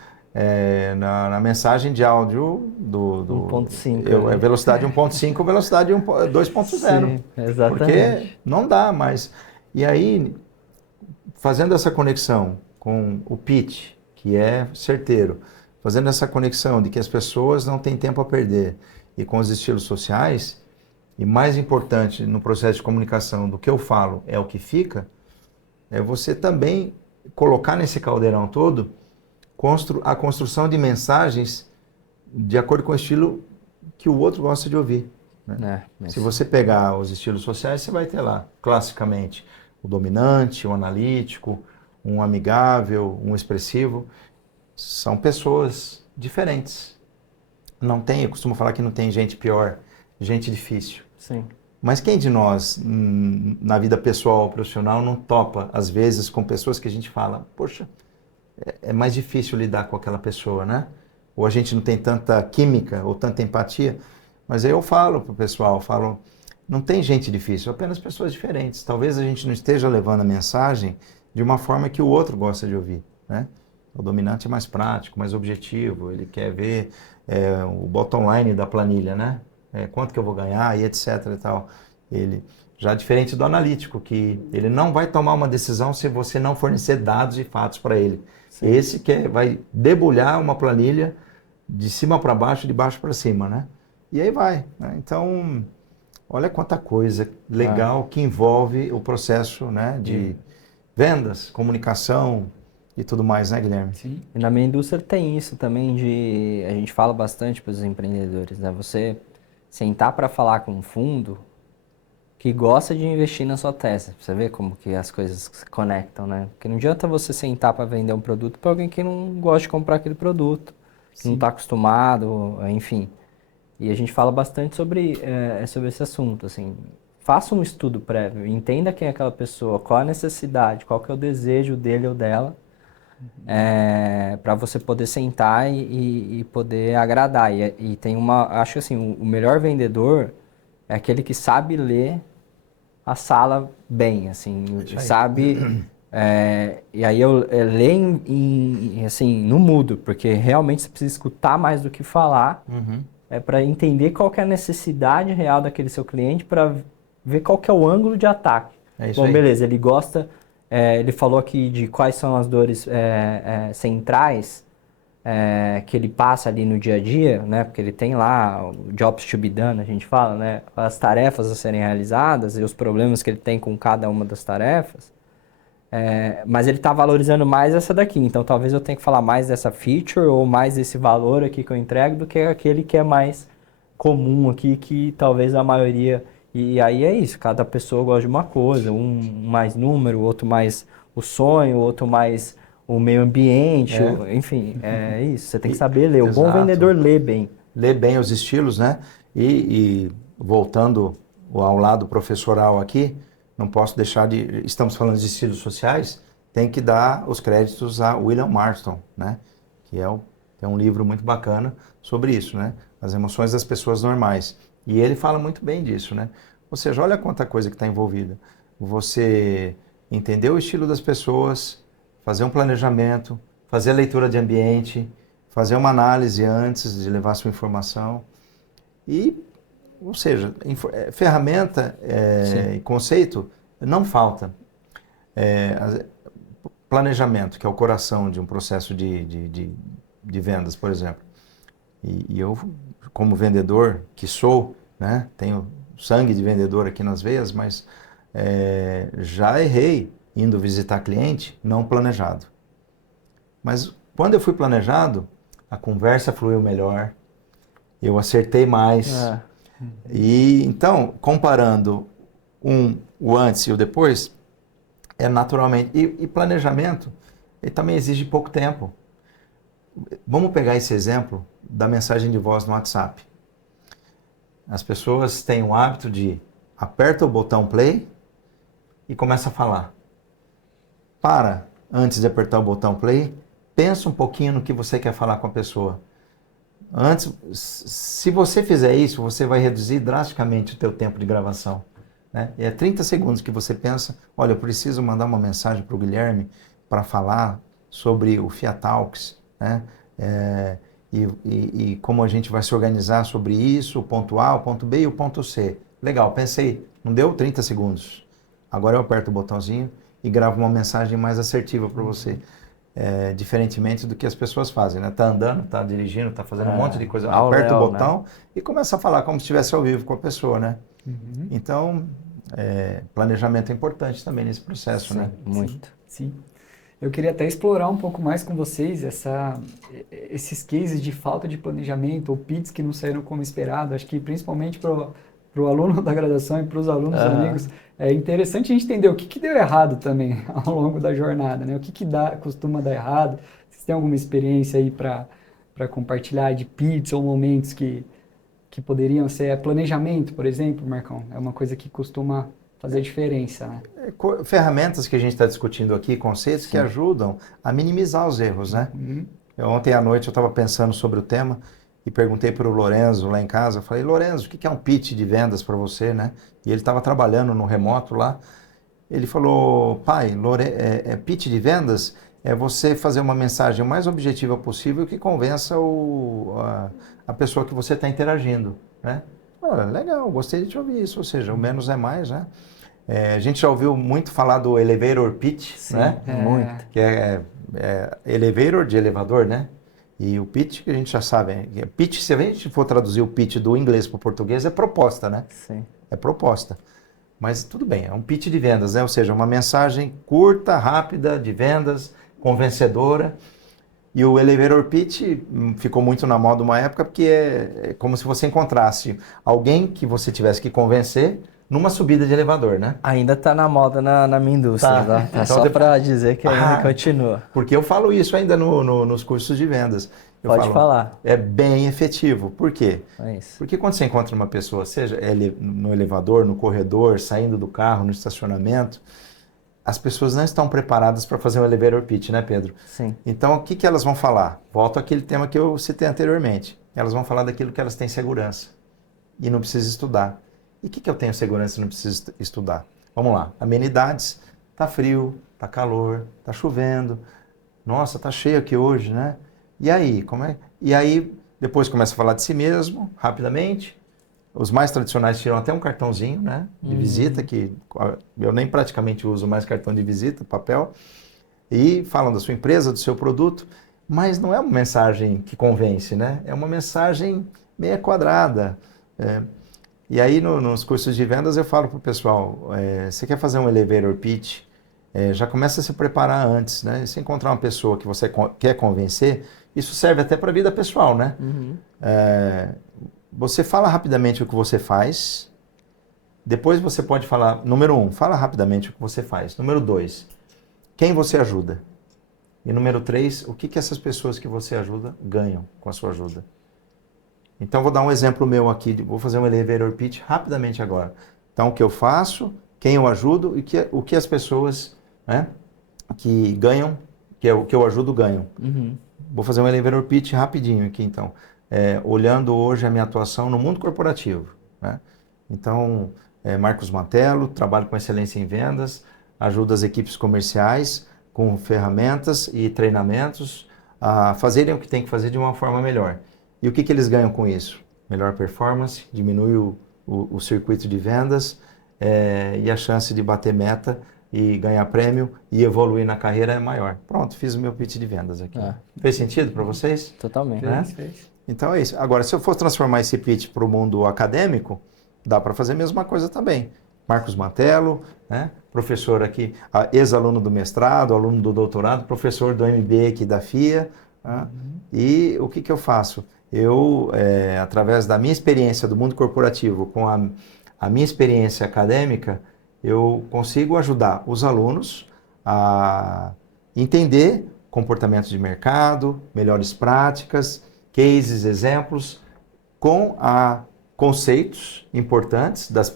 na mensagem de áudio do 1.5. Velocidade 1.5 ou velocidade 2.0. Sim, exatamente. Porque não dá mais. E aí, fazendo essa conexão com o pitch, que é certeiro, fazendo essa conexão de que as pessoas não têm tempo a perder, e com os estilos sociais, e mais importante no processo de comunicação do que eu falo é o que fica, é você também colocar nesse caldeirão todo a construção de mensagens de acordo com o estilo que o outro gosta de ouvir. Né? Se você pegar os estilos sociais, você vai ter lá, classicamente, o dominante, o analítico, um amigável, um expressivo. São pessoas diferentes. Eu costumo falar que não tem gente pior, gente difícil. Sim. Mas quem de nós, na vida pessoal ou profissional, não topa, às vezes, com pessoas que a gente fala, poxa, é mais difícil lidar com aquela pessoa, né? Ou a gente não tem tanta química ou tanta empatia. Mas aí eu falo pro pessoal, falo, não tem gente difícil, apenas pessoas diferentes. Talvez a gente não esteja levando a mensagem de uma forma que o outro gosta de ouvir, né? O dominante é mais prático, mais objetivo, ele quer ver o bottom line da planilha, né? Quanto que eu vou ganhar e etc e tal. Ele já diferente do analítico, que ele não vai tomar uma decisão se você não fornecer dados e fatos para ele. Sim. Esse vai debulhar uma planilha de cima para baixo, de baixo para cima, né? E aí vai, né? Então, olha quanta coisa legal que envolve o processo, né, de vendas, comunicação e tudo mais, né, Guilherme? Sim. E na minha indústria tem isso também a gente fala bastante para os empreendedores, né? Você sentar para falar com um fundo que gosta de investir na sua tese. Você vê como que as coisas se conectam, né? Porque não adianta você sentar para vender um produto para alguém que não gosta de comprar aquele produto, que não está acostumado, enfim. E a gente fala bastante sobre esse assunto, assim. Faça um estudo prévio, entenda quem é aquela pessoa, qual a necessidade, qual que é o desejo dele ou dela, para você poder sentar e poder agradar. E tem acho que assim, o melhor vendedor é aquele que sabe ler a sala bem, assim, sabe... e aí eu leio assim, no mudo, porque realmente você precisa escutar mais do que falar, para entender qual que é a necessidade real daquele seu cliente, para ver qual que é o ângulo de ataque. Bom, beleza, ele gosta, ele falou aqui de quais são as dores centrais que ele passa ali no dia a dia, né? Porque ele tem lá o jobs to be done, a gente fala, né? As tarefas a serem realizadas e os problemas que ele tem com cada uma das tarefas. Mas ele está valorizando mais essa daqui, então talvez eu tenha que falar mais dessa feature ou mais desse valor aqui que eu entrego do que aquele que é mais comum aqui, que talvez a maioria... E aí é isso, cada pessoa gosta de uma coisa, um mais número, o outro mais o sonho, o outro mais o meio ambiente, enfim, é isso, você tem que saber ler. O bom vendedor lê bem. Lê bem os estilos, né? E voltando ao lado professoral aqui, não posso deixar de... Estamos falando de estilos sociais, tem que dar os créditos a William Marston, né? Que tem um livro muito bacana sobre isso, né? As emoções das pessoas normais. E ele fala muito bem disso, né? Ou seja, olha quanta coisa que está envolvida. Você entender o estilo das pessoas, fazer um planejamento, fazer a leitura de ambiente, fazer uma análise antes de levar sua informação. Ou seja, ferramenta e conceito não falta. Planejamento, que é o coração de um processo de vendas, por exemplo. E eu, como vendedor que sou, né, tenho sangue de vendedor aqui nas veias, mas já errei indo visitar cliente não planejado. Mas quando eu fui planejado, a conversa fluiu melhor, eu acertei mais. E então, comparando o antes e o depois, naturalmente. E planejamento, ele também exige pouco tempo. Vamos pegar esse exemplo da mensagem de voz no WhatsApp. As pessoas têm o hábito de aperta o botão play e começa a falar. Antes de apertar o botão play, pensa um pouquinho no que você quer falar com a pessoa. Antes, se você fizer isso, você vai reduzir drasticamente o teu tempo de gravação, né? E é 30 segundos que você pensa, olha, eu preciso mandar uma mensagem para o Guilherme para falar sobre o Fiat Talks, né? E como a gente vai se organizar sobre isso, o ponto A, o ponto B e o ponto C. Legal, pensei, não deu 30 segundos. Agora eu aperto o botãozinho e gravo uma mensagem mais assertiva para você. Diferentemente do que as pessoas fazem, né? Tá andando, tá dirigindo, tá fazendo um monte de coisa, aperta o botão, né? E começa a falar como se estivesse ao vivo com a pessoa, né? Então, planejamento é importante também nesse processo, sim, né? Muito. Sim. Eu queria até explorar um pouco mais com vocês esses cases de falta de planejamento ou PITs que não saíram como esperado. Acho que principalmente para o aluno da graduação e para os alunos amigos, é interessante a gente entender o que deu errado também ao longo da jornada, né? O que costuma dar errado. Vocês têm alguma experiência aí para compartilhar de PITs ou momentos que que poderiam ser planejamento, por exemplo, Marcão, é uma coisa que costuma fazer diferença, né? Ferramentas que a gente está discutindo aqui, conceitos que ajudam a minimizar os erros, né? Ontem à noite eu estava pensando sobre o tema e perguntei para o Lorenzo lá em casa, eu falei, Lorenzo, o que é um pitch de vendas para você, né? E ele estava trabalhando no remoto lá. Ele falou, pai, pitch de vendas é você fazer uma mensagem o mais objetiva possível que convença a pessoa que você está interagindo, né? Olha, legal, gostei de te ouvir isso, ou seja, o menos é mais, né? A gente já ouviu muito falar do elevator pitch, Sim, né? muito. Que é elevator de elevador, né? E o pitch que a gente já sabe, pitch, se a gente for traduzir o pitch do inglês para o português, é proposta, né? Sim. É proposta. Mas tudo bem, é um pitch de vendas, né? Ou seja, uma mensagem curta, rápida, de vendas, convencedora. E o elevator pitch ficou muito na moda uma época porque é como se você encontrasse alguém que você tivesse que convencer numa subida de elevador, né? Ainda tá na moda na minha indústria, tá? Então, Só para dizer que ainda continua. Porque eu falo isso ainda nos cursos de vendas. Eu Pode falo, falar. É bem efetivo. Por quê? É isso. Porque quando você encontra uma pessoa, seja no elevador, no corredor, saindo do carro, no estacionamento, as pessoas não estão preparadas para fazer um elevator pitch, né, Pedro? Sim. Então, o que elas vão falar? Volto àquele tema que eu citei anteriormente. Elas vão falar daquilo que elas têm segurança e não precisa estudar. E o que eu tenho segurança e não preciso estudar? Vamos lá. Amenidades. Tá frio, tá calor, tá chovendo. Nossa, tá cheio aqui hoje, né? E aí, como é? E aí, depois começa a falar de si mesmo, rapidamente. Os mais tradicionais tiram até um cartãozinho, né? De visita, que eu nem praticamente uso mais cartão de visita, papel. E falam da sua empresa, do seu produto. Mas não é uma mensagem que convence, né? É uma mensagem meia quadrada. E aí, nos cursos de vendas, eu falo para o pessoal, você quer fazer um elevator pitch? Já começa a se preparar antes, né? Se encontrar uma pessoa que você quer convencer, isso serve até para a vida pessoal, né? Você fala rapidamente o que você faz, depois você pode falar, número 1, fala rapidamente o que você faz. Número 2, quem você ajuda? E número 3, o que essas pessoas que você ajuda ganham com a sua ajuda? Então, vou dar um exemplo meu aqui, vou fazer um elevator pitch rapidamente agora. Então, o que eu faço, quem eu ajudo e o que as pessoas, né, que ganham, que eu ajudo, ganham. Vou fazer um elevator pitch rapidinho aqui, então. Olhando hoje a minha atuação no mundo corporativo, né? Então, Marcos Mantello, trabalho com excelência em vendas, ajudo as equipes comerciais com ferramentas e treinamentos a fazerem o que tem que fazer de uma forma melhor. E o que eles ganham com isso? Melhor performance, diminui o circuito de vendas e a chance de bater meta e ganhar prêmio e evoluir na carreira é maior. Pronto, fiz o meu pitch de vendas aqui. Fez sentido para vocês? Totalmente. Fez. Então é isso. Agora, se eu for transformar esse pitch para o mundo acadêmico, dá para fazer a mesma coisa também. Marcos Mantello, né? Professor aqui, ex-aluno do mestrado, aluno do doutorado, professor do MBA aqui da FIA. Né? E o que eu faço? Eu, através da minha experiência do mundo corporativo com a minha experiência acadêmica, eu consigo ajudar os alunos a entender comportamentos de mercado, melhores práticas, cases, exemplos, com conceitos importantes dos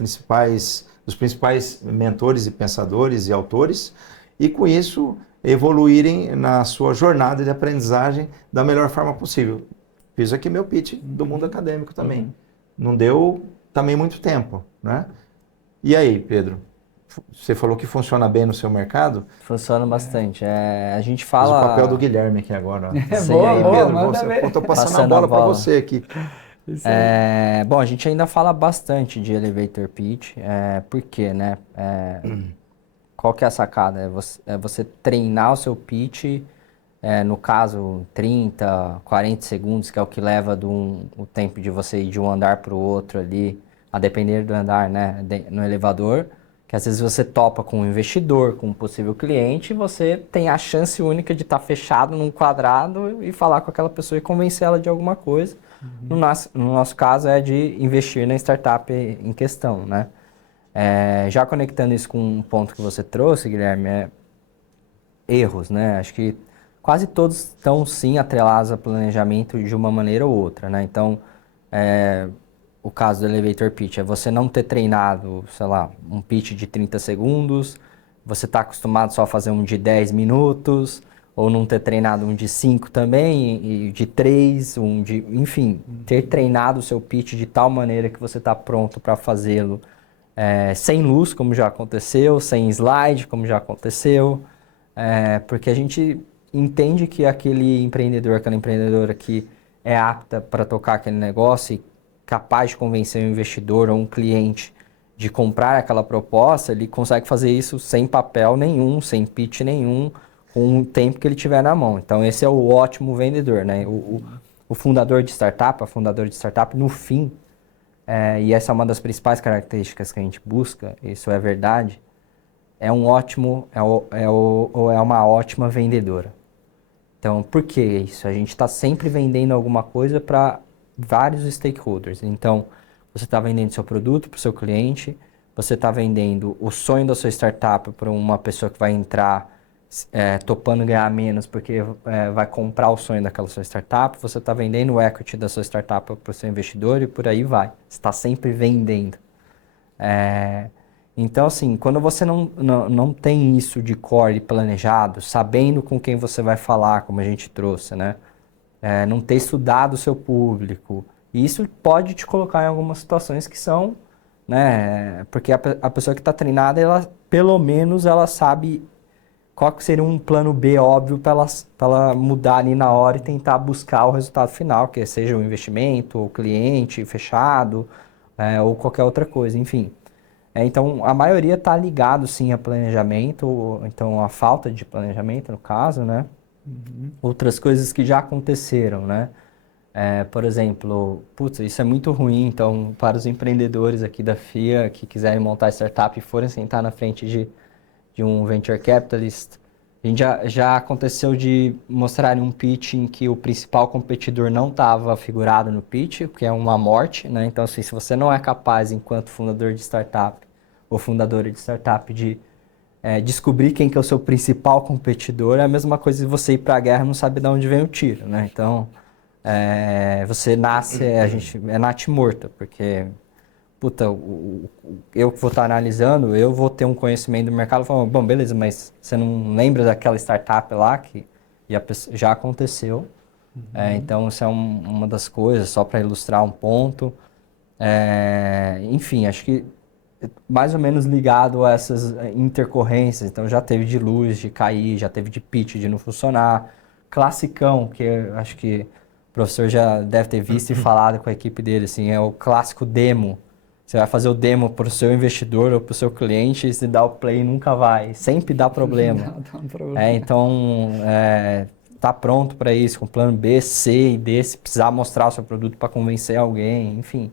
principais mentores e pensadores e autores, e com isso evoluírem na sua jornada de aprendizagem da melhor forma possível. Fiz aqui meu pitch do mundo acadêmico também. Não deu também muito tempo, né? E aí, Pedro? Você falou que funciona bem no seu mercado? Funciona bastante. A gente fala... Fiz o papel do Guilherme aqui agora. Boa, aí, boa, Pedro, estou passando a bola para você aqui. Bom, a gente ainda fala bastante de elevator pitch. Por quê, né? Qual que é a sacada? É você treinar o seu pitch, no caso, 30, 40 segundos, que é o que leva o tempo de você ir de um andar para o outro ali, a depender do andar, né? No elevador. Que às vezes você topa com um investidor, com um possível cliente, e você tem a chance única de estar fechado num quadrado e falar com aquela pessoa e convencer ela de alguma coisa. No nosso caso é de investir na startup em questão, né? Já conectando isso com um ponto que você trouxe, Guilherme, erros, né? Acho que quase todos estão sim atrelados a planejamento de uma maneira ou outra, né? Então, o caso do elevator pitch, é você não ter treinado, sei lá, um pitch de 30 segundos, você está acostumado só a fazer um de 10 minutos, ou não ter treinado um de 5 também, e de 3, enfim, ter treinado o seu pitch de tal maneira que você está pronto para fazê-lo sem luz, como já aconteceu, sem slide, como já aconteceu, porque a gente entende que aquele empreendedor, aquela empreendedora que é apta para tocar aquele negócio e capaz de convencer um investidor ou um cliente de comprar aquela proposta, ele consegue fazer isso sem papel nenhum, sem pitch nenhum, com o tempo que ele tiver na mão. Então, esse é o ótimo vendedor, né? O fundador de startup, a fundadora de startup, no fim, e essa é uma das principais características que a gente busca, isso é verdade, é um ótimo, ou é uma ótima vendedora. Então, por que isso? A gente está sempre vendendo alguma coisa para vários stakeholders. Então, você está vendendo seu produto para o seu cliente, você está vendendo o sonho da sua startup para uma pessoa que vai entrar topando ganhar menos porque vai comprar o sonho daquela sua startup, você está vendendo o equity da sua startup para o seu investidor e por aí vai. Você está sempre vendendo. Então, assim, quando você não tem isso de core planejado, sabendo com quem você vai falar, como a gente trouxe, né? Não ter estudado o seu público, isso pode te colocar em algumas situações que são, né? Porque a pessoa que está treinada, ela, pelo menos, ela sabe qual que seria um plano B óbvio para ela mudar ali na hora e tentar buscar o resultado final, que seja o investimento, o cliente fechado, ou qualquer outra coisa, enfim. Então, a maioria está ligado, sim, a planejamento, então a falta de planejamento, no caso, né? Uhum. Outras coisas que já aconteceram, né? Por exemplo, putz, isso é muito ruim, então, para os empreendedores aqui da FIA que quiserem montar startup e forem sentar na frente de um venture capitalist, a gente já aconteceu de mostrarem um pitch em que o principal competidor não estava figurado no pitch, o que é uma morte, né? Então, assim, se você não é capaz, enquanto fundador de startup ou fundadora de startup, de descobrir quem que é o seu principal competidor, é a mesma coisa de você ir para a guerra e não sabe de onde vem o tiro, né? Então, você nasce, a gente é natimorta, porque, puta, eu que vou estar analisando, eu vou ter um conhecimento do mercado, falando, bom, beleza, mas você não lembra daquela startup lá que já aconteceu? Uhum. Então, isso é uma das coisas, só para ilustrar um ponto. Enfim, acho que mais ou menos ligado a essas intercorrências, então já teve de luz, de cair, já teve de pitch, de não funcionar. Classicão, que eu acho que o professor já deve ter visto e falado com a equipe dele, assim, é o clássico demo. Você vai fazer o demo para o seu investidor ou para o seu cliente e se dá o play nunca vai. Sempre dá problema. Dá um problema. Então, tá pronto para isso, com plano B, C e D, se precisar mostrar o seu produto para convencer alguém, enfim.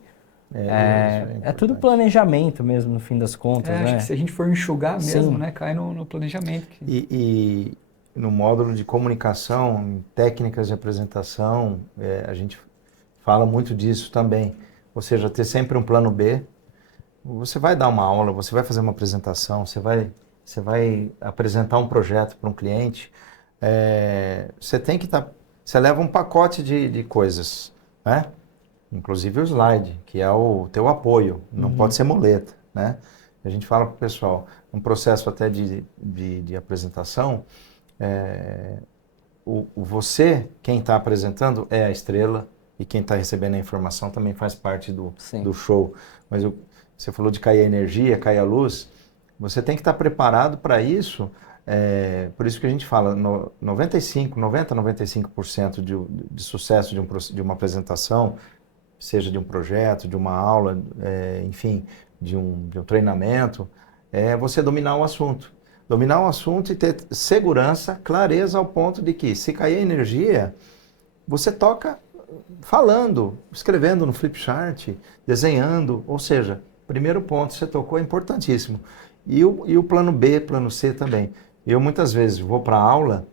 É tudo planejamento mesmo, no fim das contas, né? Acho que se a gente for enxugar mesmo, né, cai no planejamento. E no módulo de comunicação, em técnicas de apresentação, a gente fala muito disso também. Ou seja, ter sempre um plano B. Você vai dar uma aula, você vai fazer uma apresentação, você vai apresentar um projeto para um cliente, você tem que estar... Você leva um pacote de coisas, né? Inclusive o slide, que é o teu apoio, não pode ser muleta, né? A gente fala para o pessoal, um processo até de apresentação, você, quem está apresentando, é a estrela, e quem está recebendo a informação também faz parte do show. Mas você falou de cair a energia, cair a luz, você tem que estar preparado para isso, por isso que a gente fala, 95% de sucesso de uma apresentação, seja de um projeto, de uma aula, enfim, de um treinamento, é você dominar o assunto. Dominar o assunto e ter segurança, clareza ao ponto de que, se cair a energia, você toca falando, escrevendo no flipchart, desenhando, ou seja, primeiro ponto que você tocou é importantíssimo. E o plano B, plano C também. Eu muitas vezes vou para aula,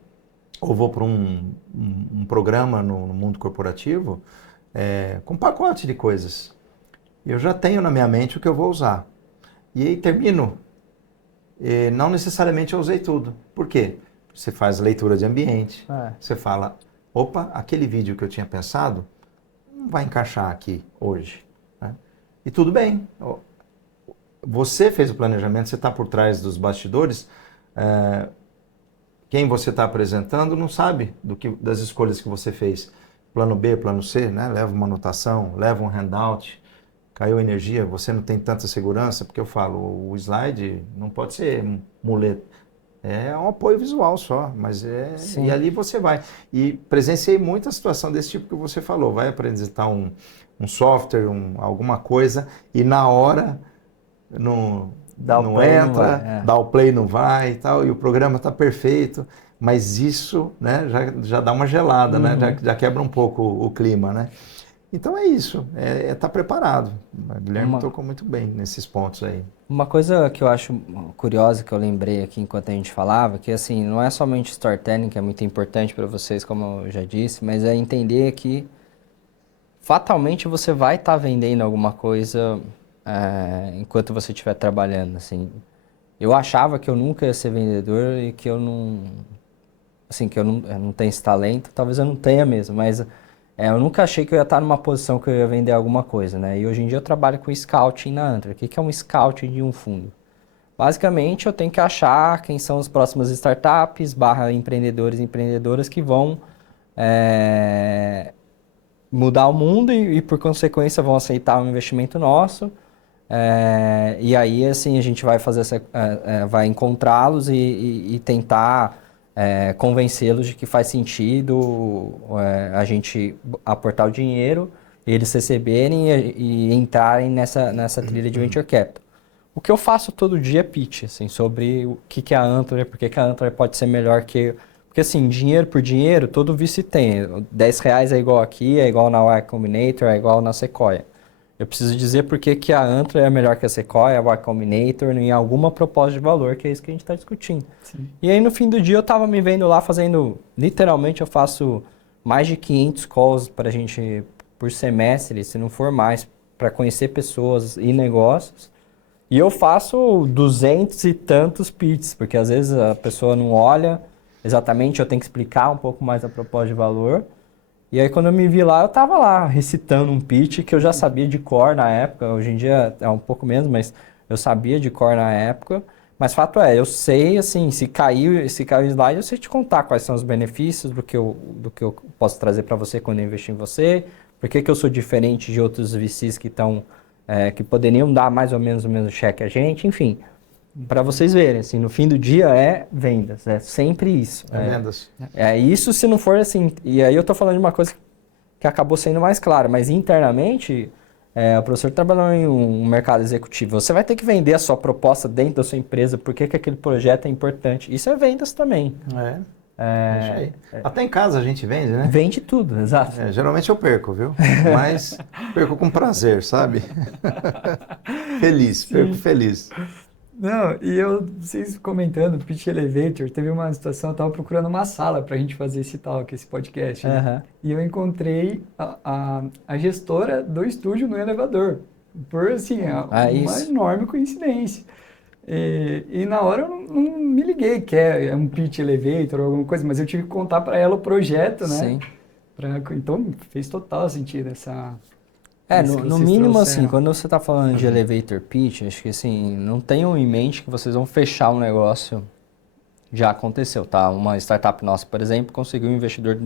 ou vou para um programa no mundo corporativo, com um pacote de coisas. Eu já tenho na minha mente o que eu vou usar. E aí termino. Não necessariamente eu usei tudo. Por quê? Você faz leitura de ambiente, você fala, opa, aquele vídeo que eu tinha pensado não vai encaixar aqui hoje. Né? E tudo bem. Você fez o planejamento, você está por trás dos bastidores, quem você está apresentando não sabe das escolhas que você fez. Plano B, plano C, né? Leva uma anotação, leva um handout, caiu energia, você não tem tanta segurança, porque eu falo, o slide não pode ser muleta. É um apoio visual só, mas Sim. E ali você vai. E presenciei muita situação desse tipo que você falou. Vai apresentar um software, alguma coisa, e na hora não entra, dá o play, não vai e tal, e o programa está perfeito. Mas isso, né, já dá uma gelada, né? Já quebra um pouco o clima, né? Então é isso, tá preparado. O Guilherme tocou muito bem nesses pontos aí. Uma coisa que eu acho curiosa, que eu lembrei aqui enquanto a gente falava, que assim, não é somente storytelling, que é muito importante para vocês, como eu já disse, mas é entender que fatalmente você vai estar vendendo alguma coisa enquanto você estiver trabalhando, assim. Eu achava que eu nunca ia ser vendedor e que eu não tenho esse talento, talvez eu não tenha mesmo, mas eu nunca achei que eu ia estar numa posição que eu ia vender alguma coisa, né? E hoje em dia eu trabalho com scouting na Antler. O que é um scouting de um fundo? Basicamente, eu tenho que achar quem são as próximas startups, empreendedores e empreendedoras que vão mudar o mundo e, por consequência, vão aceitar um investimento nosso. E aí, assim, a gente vai fazer vai encontrá-los e tentar convencê-los de que faz sentido a gente aportar o dinheiro, eles receberem e entrarem nessa trilha de Venture Capital. O que eu faço todo dia é pitch, assim, sobre o que é a Antler, por que a Antler pode ser melhor que... Porque, assim, dinheiro por dinheiro, todo VC tem. R$10 é igual aqui, é igual na Y Combinator, é igual na Sequoia. Eu preciso dizer por que a Antler é melhor que a Sequoia, a Y Combinator, em alguma proposta de valor, que é isso que a gente está discutindo. Sim. E aí, no fim do dia, eu estava me vendo lá fazendo... Literalmente, eu faço mais de 500 calls para a gente, por semestre, se não for mais, para conhecer pessoas e negócios. E eu faço 200 e tantos pitches, porque às vezes a pessoa não olha exatamente, eu tenho que explicar um pouco mais a proposta de valor. E aí, quando eu me vi lá, eu estava lá recitando um pitch que eu já sabia de cor na época. Hoje em dia é um pouco menos, mas eu sabia de cor na época. Mas fato é, eu sei, assim, se cair o slide, eu sei te contar quais são os benefícios do que eu posso trazer para você quando eu investir em você. Por que eu sou diferente de outros VCs que poderiam dar mais ou menos o mesmo cheque a gente, enfim. Para vocês verem, assim, no fim do dia é vendas, é sempre isso. Vendas. Isso se não for assim, e aí eu tô falando de uma coisa que acabou sendo mais clara, mas internamente, o professor trabalhou em um mercado executivo, você vai ter que vender a sua proposta dentro da sua empresa, por que aquele projeto é importante. Isso é vendas também. Isso aí. Até em casa a gente vende, né? Vende tudo, exato. Geralmente eu perco, viu? Mas perco com prazer, sabe? Feliz, perco feliz. Não, e vocês comentando, Pitch Elevator, teve uma situação, eu estava procurando uma sala para a gente fazer esse talk, esse podcast, né? E eu encontrei a gestora do estúdio no elevador, por assim, uma enorme coincidência. E na hora eu não me liguei que é um Pitch Elevator ou alguma coisa, mas eu tive que contar para ela o projeto, né? Sim. Então fez total sentido essa... no mínimo, assim, quando você está falando de elevator pitch, acho que assim, não tenham em mente que vocês vão fechar um negócio. Já aconteceu, tá? Uma startup nossa, por exemplo, conseguiu um investidor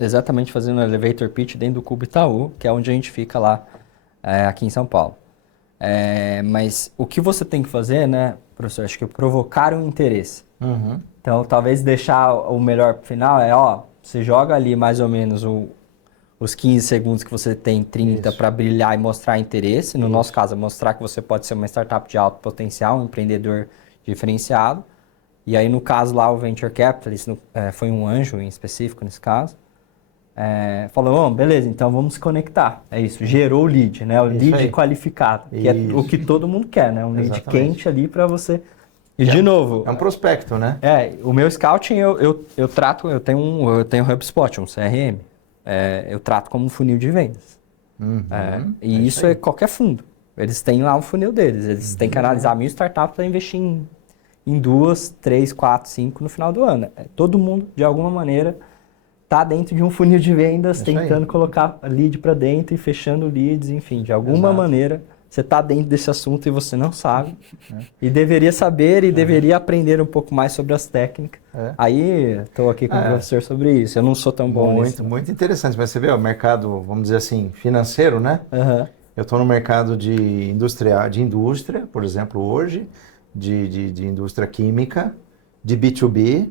exatamente fazendo um elevator pitch dentro do Cubo Itaú, que é onde a gente fica lá, aqui em São Paulo. Mas o que você tem que fazer, né, professor, acho que é provocar um interesse. Então, talvez deixar o melhor pro final você joga ali mais ou menos os 15 segundos que você tem, 30, para brilhar e mostrar interesse. No nosso caso, mostrar que você pode ser uma startup de alto potencial, um empreendedor diferenciado. E aí, no caso lá, o Venture Capitalist, foi um anjo em específico nesse caso, falou, beleza, então vamos se conectar. É isso, gerou o lead, né? O lead qualificado, que é o que todo mundo quer, né? Um lead quente ali para você... E de novo... É um prospecto, né? O meu scouting, eu trato, eu tenho um HubSpot, um CRM. Eu trato como um funil de vendas. E isso é qualquer fundo. Eles têm lá um funil deles. Eles têm que analisar 1.000 startups para investir em 2, 3, 4, 5 no final do ano. Todo mundo, de alguma maneira, tá dentro de um funil de vendas, Isso aí. tentando colocar lead para dentro e fechando leads, enfim, de alguma maneira você tá dentro desse assunto e você não sabe. E deveria saber e deveria aprender um pouco mais sobre as técnicas. Aí, estou aqui com o professor sobre isso. Eu não sou tão bom nisso. Muito interessante. Mas você vê, o mercado, vamos dizer assim, financeiro, né? Eu estou no mercado de indústria, por exemplo, hoje, de indústria química, de B2B,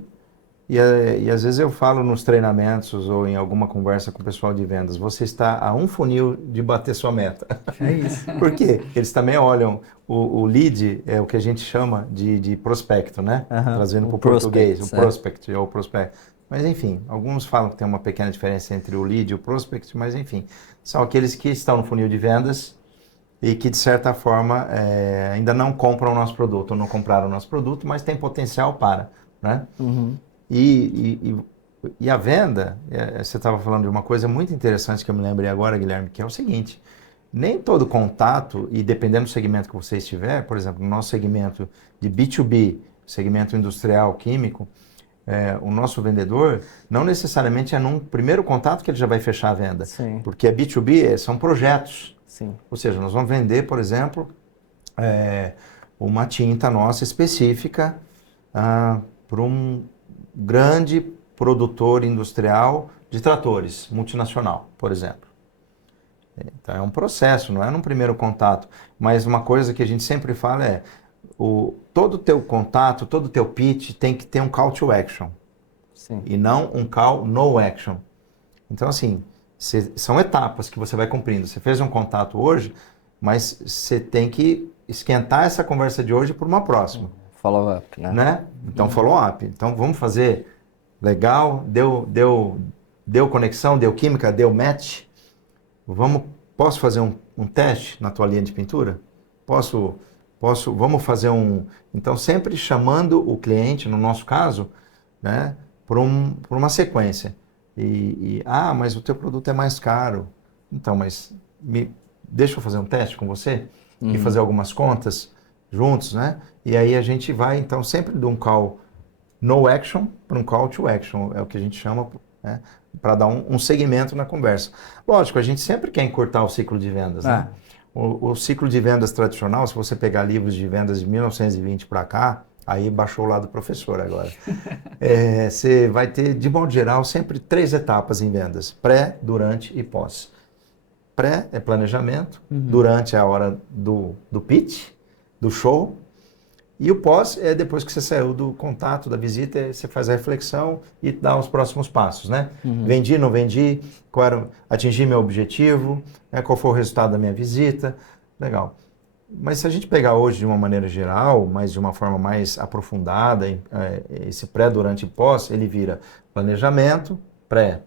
e às vezes eu falo nos treinamentos ou em alguma conversa com o pessoal de vendas, você está a um funil de bater sua meta. É isso. Por quê? Eles também olham, o lead é o que a gente chama de prospecto, né? Trazendo para o português, o prospect ou prospect. Mas enfim, alguns falam que tem uma pequena diferença entre o lead e o prospect, mas enfim, são aqueles que estão no funil de vendas e que de certa forma ainda não compram o nosso produto ou não compraram o nosso produto, mas tem potencial para, né? E a venda, você estava falando de uma coisa muito interessante que eu me lembrei agora, Guilherme, que é o seguinte, nem todo contato, e dependendo do segmento que você estiver, por exemplo, no nosso segmento de B2B, segmento industrial, químico, o nosso vendedor, não necessariamente é num primeiro contato que ele já vai fechar a venda. Sim. Porque a B2B são projetos. Sim. Ou seja, nós vamos vender, por exemplo, uma tinta nossa específica para um grande produtor industrial de tratores, multinacional, por exemplo. Então é um processo, não é num primeiro contato. Mas uma coisa que a gente sempre fala é todo o teu contato, todo o teu pitch tem que ter um call to action. Sim. E não um call no action. Então assim, são etapas que você vai cumprindo. Você fez um contato hoje, mas você tem que esquentar essa conversa de hoje por uma próxima. Follow-up, né? Então, follow-up. Então, vamos fazer legal, deu conexão, deu química, deu match. Posso fazer um teste na tua linha de pintura? Vamos fazer Então, sempre chamando o cliente, no nosso caso, né, por uma sequência. Mas o teu produto é mais caro. Então, mas deixa eu fazer um teste com você e fazer algumas contas juntos, né? E aí a gente vai, então, sempre de um call no action para um call to action, é o que a gente chama, né? Para dar um segmento na conversa. Lógico, a gente sempre quer encurtar o ciclo de vendas, né? O ciclo de vendas tradicional, se você pegar livros de vendas de 1920 para cá, aí baixou o lado do professor agora. Você vai ter, de modo geral, sempre 3 etapas em vendas: pré, durante e pós. Pré é planejamento, durante é a hora do pitch, do show, e o pós é depois que você saiu do contato, da visita, você faz a reflexão e dá os próximos passos, né? Vendi, não vendi, atingi meu objetivo, qual foi o resultado da minha visita, legal. Mas se a gente pegar hoje de uma maneira geral, mas de uma forma mais aprofundada, esse pré, durante e pós, ele vira planejamento, pré,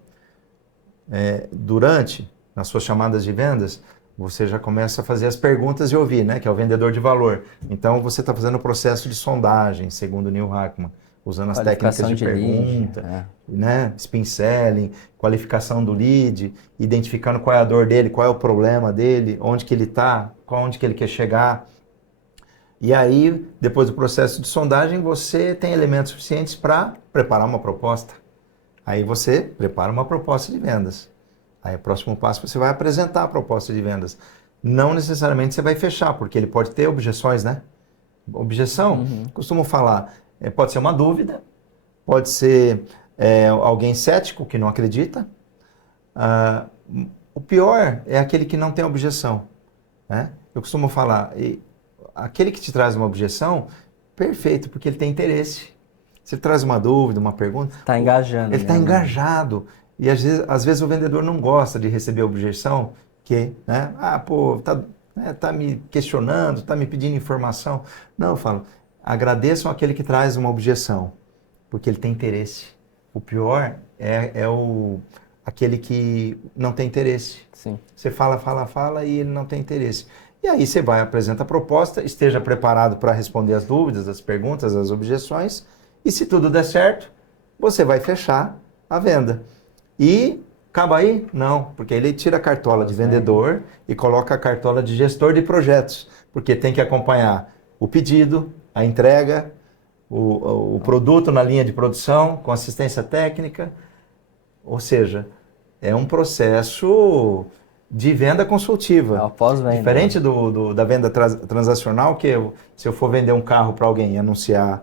durante, nas suas chamadas de vendas, você já começa a fazer as perguntas e ouvir, né? Que é o vendedor de valor. Então, você está fazendo o processo de sondagem, segundo o Neil Hackman, usando as técnicas de pergunta, né? Spin selling, qualificação do lead, identificando qual é a dor dele, qual é o problema dele, onde que ele está, onde que ele quer chegar. E aí, depois do processo de sondagem, você tem elementos suficientes para preparar uma proposta. Aí você prepara uma proposta de vendas. Aí o próximo passo você vai apresentar a proposta de vendas. Não necessariamente você vai fechar, porque ele pode ter objeções, né? Objeção, costumo falar, pode ser uma dúvida, pode ser alguém cético que não acredita. O pior é aquele que não tem objeção, né? Eu costumo falar, aquele que te traz uma objeção, perfeito, porque ele tem interesse. Se ele traz uma dúvida, uma pergunta... Está engajando. Ele está engajado. E às vezes o vendedor não gosta de receber objeção, né? Tá me questionando, tá me pedindo informação. Não, eu falo, agradeçam aquele que traz uma objeção, porque ele tem interesse. O pior é aquele que não tem interesse. Sim. Você fala e ele não tem interesse. E aí você vai, apresenta a proposta, esteja preparado para responder as dúvidas, as perguntas, as objeções, e se tudo der certo, você vai fechar a venda. E acaba aí? Não, porque ele tira a cartola de vendedor e coloca a cartola de gestor de projetos, porque tem que acompanhar o pedido, a entrega, o produto na linha de produção, com assistência técnica, Ou seja, é um processo de venda consultiva. É o pós-venda. Diferente da venda transacional, que se eu for vender um carro para alguém e anunciar,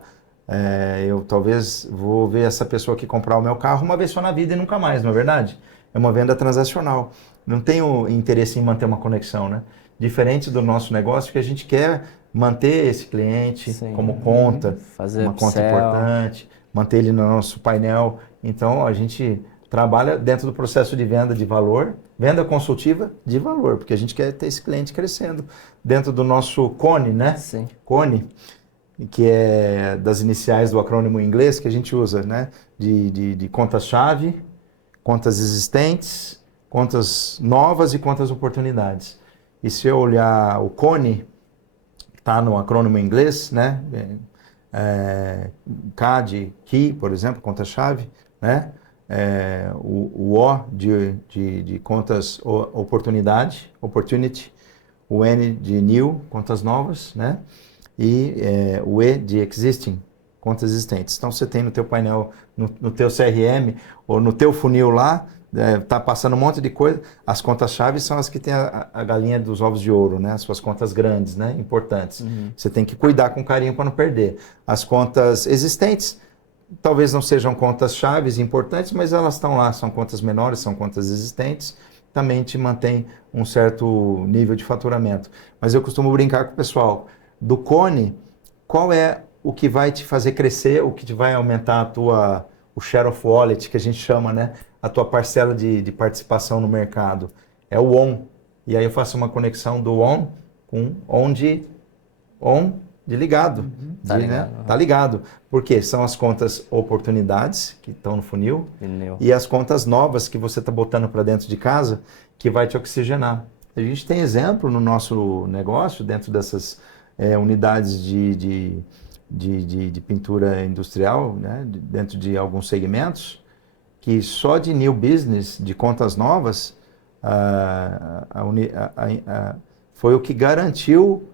eu talvez vou ver essa pessoa que comprar o meu carro uma vez só na vida e nunca mais, não é verdade? É uma venda transacional. Não tenho interesse em manter uma conexão, né? Diferente do nosso negócio, que a gente quer manter esse cliente como conta, uma conta importante, manter ele no nosso painel. Então, a gente trabalha dentro do processo de venda de valor, venda consultiva de valor, porque a gente quer ter esse cliente crescendo dentro do nosso CONE, né? Sim. CONE, que é das iniciais do acrônimo em inglês que a gente usa, né? De contas-chave, contas existentes, contas novas e contas oportunidades. E se eu olhar o CONE, está no acrônimo em inglês, né? CAD, Key, por exemplo, conta-chave, né? O O de contas oportunidade, opportunity, o N de new, contas novas, né? E o E de existing, contas existentes. Então você tem no teu painel, no teu CRM ou no teu funil lá, tá passando um monte de coisa. As contas-chave são as que tem a galinha dos ovos de ouro, né? As suas contas grandes, né? Importantes. Você tem que cuidar com carinho para não perder. As contas existentes talvez não sejam contas chaves importantes, mas elas estão lá, são contas menores, são contas existentes, também te mantém um certo nível de faturamento. Mas eu costumo brincar com o pessoal, do CONE, qual é o que vai te fazer crescer, o que te vai aumentar o share of wallet, que a gente chama, né? A tua parcela de participação no mercado. É o ON. E aí eu faço uma conexão do ON com ON de ligado. Tá ligado. Né? Tá ligado. Porque são as contas oportunidades que estão no funil e as contas novas que você está botando para dentro de casa que vai te oxigenar. A gente tem exemplo no nosso negócio, dentro dessas unidades de pintura industrial, né? Dentro de alguns segmentos, que só de new business, de contas novas, foi o que garantiu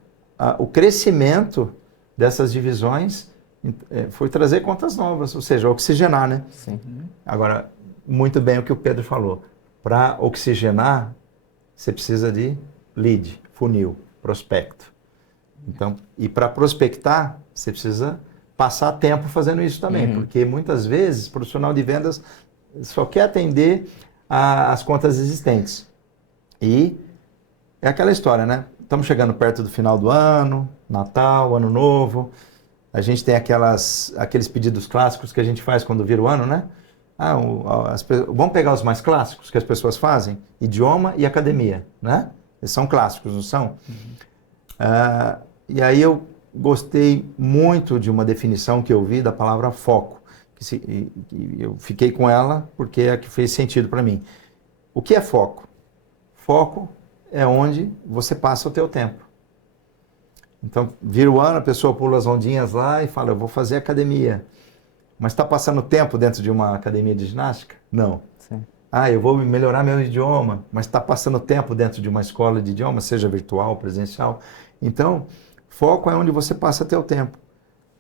o crescimento dessas divisões, foi trazer contas novas, ou seja, oxigenar, né? Sim. Agora, muito bem o que o Pedro falou. Para oxigenar, você precisa de lead, funil, prospecto. Então, e para prospectar, você precisa passar tempo fazendo isso também, porque muitas vezes o profissional de vendas só quer atender as contas existentes. E é aquela história, né? Estamos chegando perto do final do ano, Natal, Ano Novo. A gente tem aqueles pedidos clássicos que a gente faz quando vira o ano, né? Vamos pegar os mais clássicos que as pessoas fazem? Idioma e academia, né? Eles são clássicos, não são? E aí eu gostei muito de uma definição que eu vi da palavra foco. Eu fiquei com ela porque é a que fez sentido para mim. O que é foco? Foco é onde você passa o teu tempo. Então, vira o ano, a pessoa pula as ondinhas lá e fala, eu vou fazer academia. Mas está passando tempo dentro de uma academia de ginástica? Não. Sim. Eu vou melhorar meu idioma, mas está passando tempo dentro de uma escola de idioma, seja virtual, presencial. Então, foco é onde você passa teu tempo.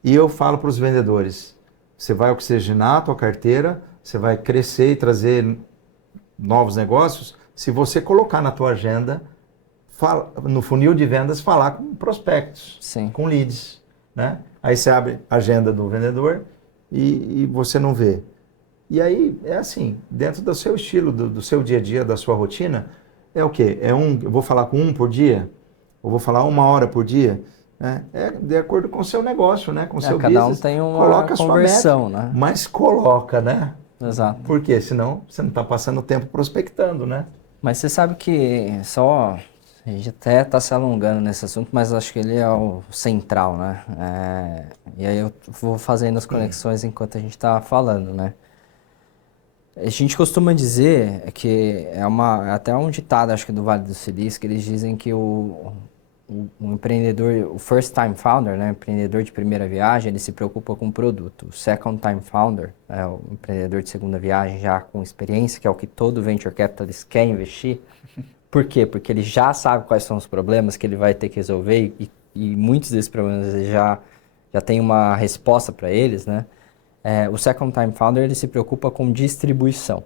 E eu falo para os vendedores, você vai oxigenar a tua carteira, você vai crescer e trazer novos negócios, se você colocar na tua agenda, no funil de vendas, falar com prospectos, Sim. com leads, né? Aí você abre a agenda do vendedor e você não vê. E aí é assim, dentro do seu estilo, do seu dia a dia, da sua rotina, é o quê? Eu vou falar com um por dia? Eu vou falar 1 hora por dia? É de acordo com o seu negócio, né? Com o seu business. Cada um tem uma conversão, né? Mas coloca, né? Exato. Por quê? Senão você não está passando tempo prospectando, né? Mas você sabe que a gente até está se alongando nesse assunto, mas acho que ele é o central, né? E aí eu vou fazendo as conexões enquanto a gente está falando, né? A gente costuma dizer que até um ditado, acho que do Vale do Silício, que eles dizem que o empreendedor, o first time founder, né, empreendedor de primeira viagem, ele se preocupa com o produto. O second time founder, o empreendedor de segunda viagem, já com experiência, que é o que todo venture capitalist quer investir. Por quê? Porque ele já sabe quais são os problemas que ele vai ter que resolver e muitos desses problemas ele já tem uma resposta para eles, né? O second time founder, ele se preocupa com distribuição.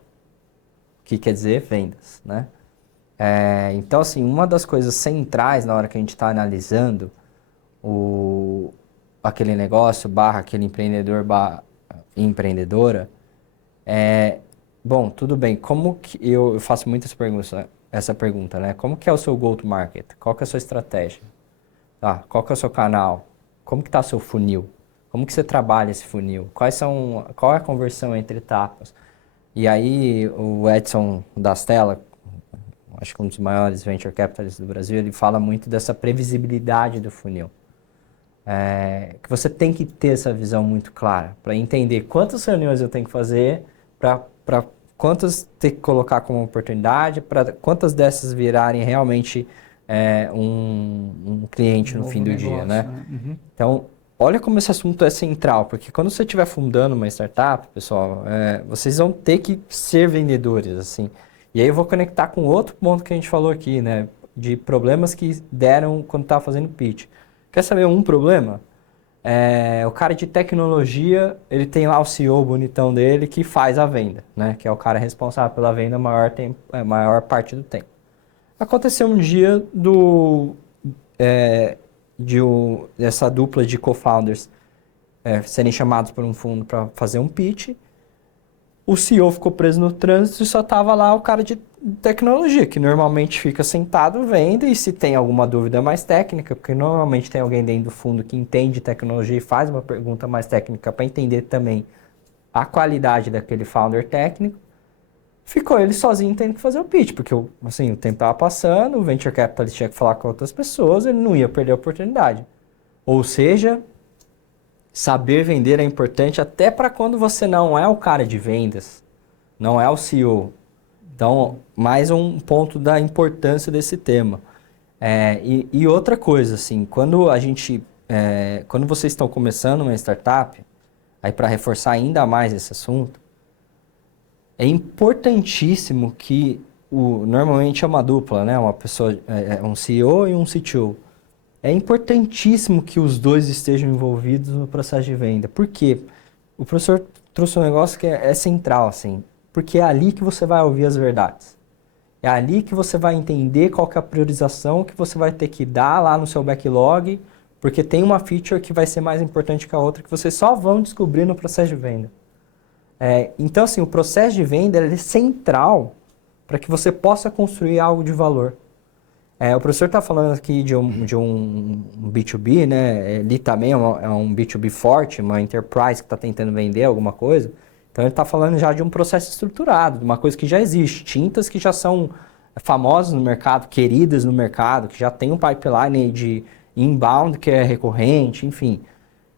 que quer dizer vendas, né? Então, assim, uma das coisas centrais na hora que a gente está analisando aquele negócio, aquele empreendedor, empreendedora, bom, tudo bem, como que eu faço muito essa pergunta, né? Como que é o seu go-to-market? Qual que é a sua estratégia? Tá? Qual que é o seu canal? Como que está o seu funil? Como que você trabalha esse funil? Qual é a conversão entre etapas? E aí o Edson Dastella, acho que um dos maiores venture capitalists do Brasil, ele fala muito dessa previsibilidade do funil. Que você tem que ter essa visão muito clara para entender quantas reuniões eu tenho que fazer, para quantas ter que colocar como oportunidade, para quantas dessas virarem realmente um cliente no fim do dia, né? Uhum. Então, olha como esse assunto é central, porque quando você estiver fundando uma startup, pessoal, vocês vão ter que ser vendedores, assim. E aí eu vou conectar com outro ponto que a gente falou aqui, né? De problemas que deram quando estava fazendo pitch. Quer saber um problema? O cara de tecnologia, ele tem lá o CEO bonitão dele que faz a venda, né? Que é o cara responsável pela venda a maior parte do tempo. Aconteceu um dia dessa dupla de co-founders serem chamados por um fundo para fazer um pitch. O CEO ficou preso no trânsito e só estava lá o cara de tecnologia, que normalmente fica sentado, vendo, e se tem alguma dúvida mais técnica, porque normalmente tem alguém dentro do fundo que entende tecnologia e faz uma pergunta mais técnica para entender também a qualidade daquele founder técnico, ficou ele sozinho tendo que fazer o pitch, porque assim, o tempo estava passando, o Venture Capitalist tinha que falar com outras pessoas, ele não ia perder a oportunidade. Ou seja, saber vender é importante até para quando você não é o cara de vendas, não é o CEO. Então, mais um ponto da importância desse tema. E outra coisa, assim, quando vocês estão começando uma startup, aí para reforçar ainda mais esse assunto, é importantíssimo que, normalmente é uma dupla, né? Uma pessoa, um CEO e um CTO. É importantíssimo que os dois estejam envolvidos no processo de venda. Por quê? O professor trouxe um negócio que é central, assim, porque é ali que você vai ouvir as verdades. É ali que você vai entender qual que é a priorização que você vai ter que dar lá no seu backlog, porque tem uma feature que vai ser mais importante que a outra, que vocês só vão descobrir no processo de venda. Então, assim, o processo de venda é central para que você possa construir algo de valor. O professor está falando aqui de um B2B, né? Ele também é um B2B forte, uma enterprise que está tentando vender alguma coisa. Então, ele está falando já de um processo estruturado, de uma coisa que já existe. Tintas que já são famosas no mercado, queridas no mercado, que já tem um pipeline de inbound que é recorrente, enfim.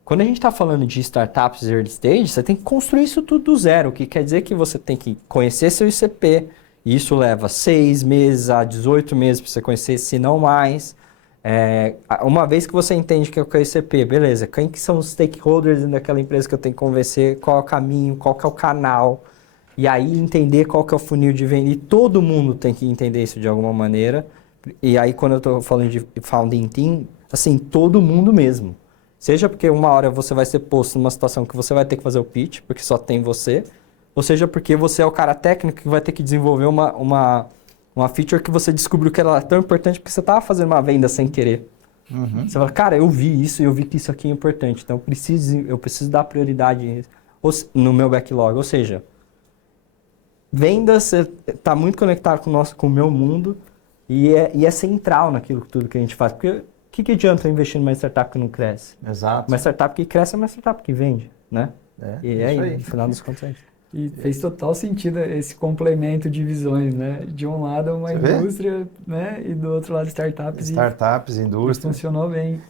Quando a gente está falando de startups early stage, você tem que construir isso tudo do zero, o que quer dizer que você tem que conhecer seu ICP, e isso leva 6 meses a 18 meses para você conhecer, se não mais. Uma vez que você entende que é o ICP, beleza, quem que são os stakeholders daquela empresa que eu tenho que convencer, qual é o caminho, qual que é o canal, e aí entender qual que é o funil de venda, e todo mundo tem que entender isso de alguma maneira. E aí quando eu estou falando de founding team, assim, todo mundo mesmo. Seja porque uma hora você vai ser posto numa situação que você vai ter que fazer o pitch, porque só tem você, ou seja porque você é o cara técnico que vai ter que desenvolver uma feature que você descobriu que ela é tão importante porque você estava fazendo uma venda sem querer. Uhum. Você fala, cara, eu vi isso e eu vi que isso aqui é importante, então eu preciso dar prioridade no meu backlog. Ou seja, vendas está muito conectado com o meu mundo e é central naquilo tudo que a gente faz, porque o que adianta eu investir numa startup que não cresce? Exato. Uma startup que cresce é uma startup que vende, né? E aí, no final dos contos, E fez total sentido esse complemento de visões, né? De um lado uma indústria, né? E do outro lado startups. Startups, indústria. Funcionou bem.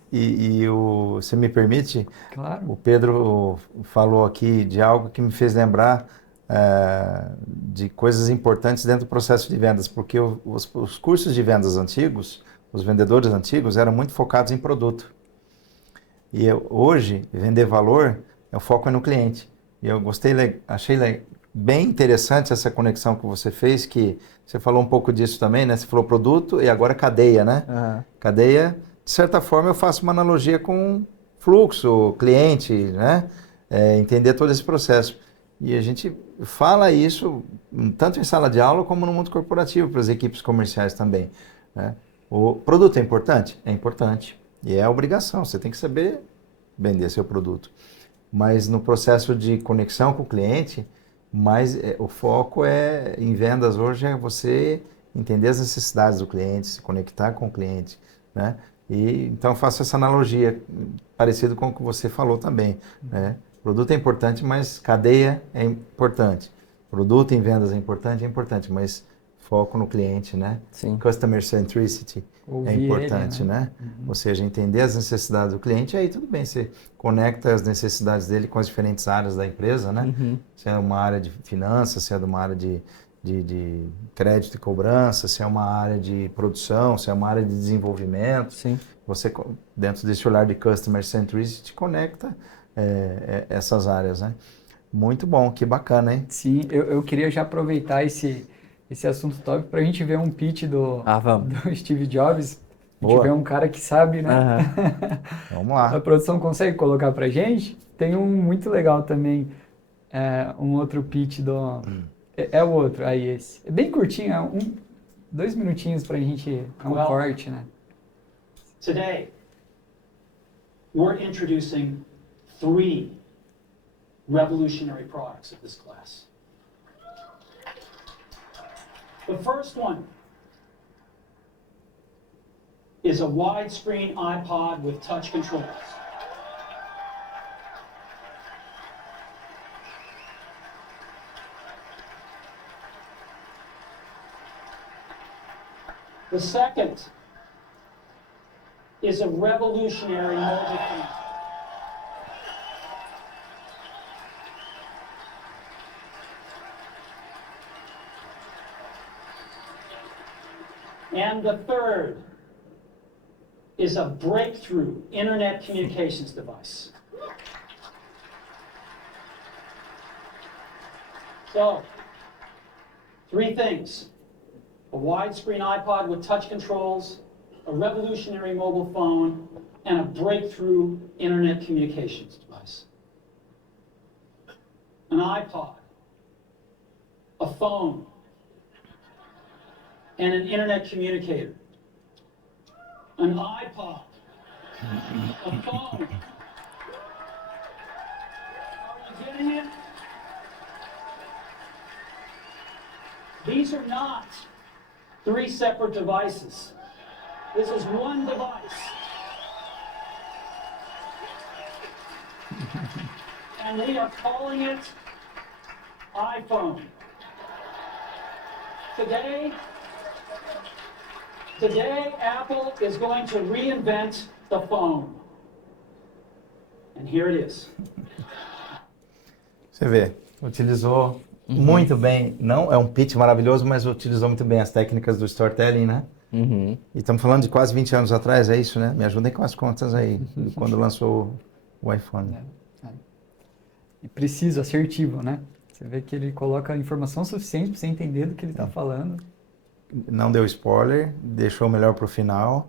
Você me permite? Claro. O Pedro falou aqui de algo que me fez lembrar de coisas importantes dentro do processo de vendas, porque os cursos de vendas antigos, os vendedores antigos eram muito focados em produto. E hoje, vender valor, o foco é no cliente. E eu achei bem interessante essa conexão que você fez, que você falou um pouco disso também, né? Você falou produto e agora cadeia, né? Uhum. Cadeia, de certa forma, eu faço uma analogia com fluxo, cliente, né? Entender todo esse processo. E a gente fala isso tanto em sala de aula como no mundo corporativo, para as equipes comerciais também, né? O produto é importante? É importante. E é a obrigação, você tem que saber vender seu produto. Mas no processo de conexão com o cliente, o foco em vendas hoje é você entender as necessidades do cliente, se conectar com o cliente, né? E então eu faço essa analogia, parecido com o que você falou também, né? Produto é importante, mas cadeia é importante. Produto em vendas é importante, mas foco no cliente, né? Sim. Customer centricity é importante, ele, né? Ou seja, entender as necessidades do cliente, aí tudo bem, você conecta as necessidades dele com as diferentes áreas da empresa, né? Se é uma área de finanças, se é uma área de crédito e cobrança, se é uma área de produção, se é uma área de desenvolvimento. Sim. Você, dentro desse olhar de Customer Centricity, conecta essas áreas, né? Muito bom, que bacana, hein? Sim, eu queria já aproveitar esse assunto top para a gente ver um pitch vamos. do Steve Jobs. A gente Boa. vê um cara que sabe, né? Vamos lá. A produção consegue colocar pra gente? Tem um muito legal também, um outro pitch do... É o outro, aí esse. É bem curtinho, 2 minutinhos pra gente, corte, né? Today, we're introducing 3 revolutionary products of this class. The first one is a widescreen iPod with touch controls. The second is a revolutionary mobile phone. And the third is a breakthrough internet communications device. So, 3 things. A widescreen iPod with touch controls, a revolutionary mobile phone, and a breakthrough internet communications device. An iPod, a phone, and an internet communicator. An iPod, a phone. Are you getting it? These are not 3 separate devices. This is one device. And we are calling it iPhone. Today, Apple is going to reinvent the phone. And here it is. Você vê, utilizou muito bem, não é um pitch maravilhoso, mas utilizou muito bem as técnicas do storytelling, né? E estamos falando de quase 20 anos atrás, é isso, né? Me ajudem com as contas aí, quando lançou o iPhone. E preciso, assertivo, né? Você vê que ele coloca informação suficiente para você entender do que ele está falando. Não deu spoiler, deixou o melhor para o final,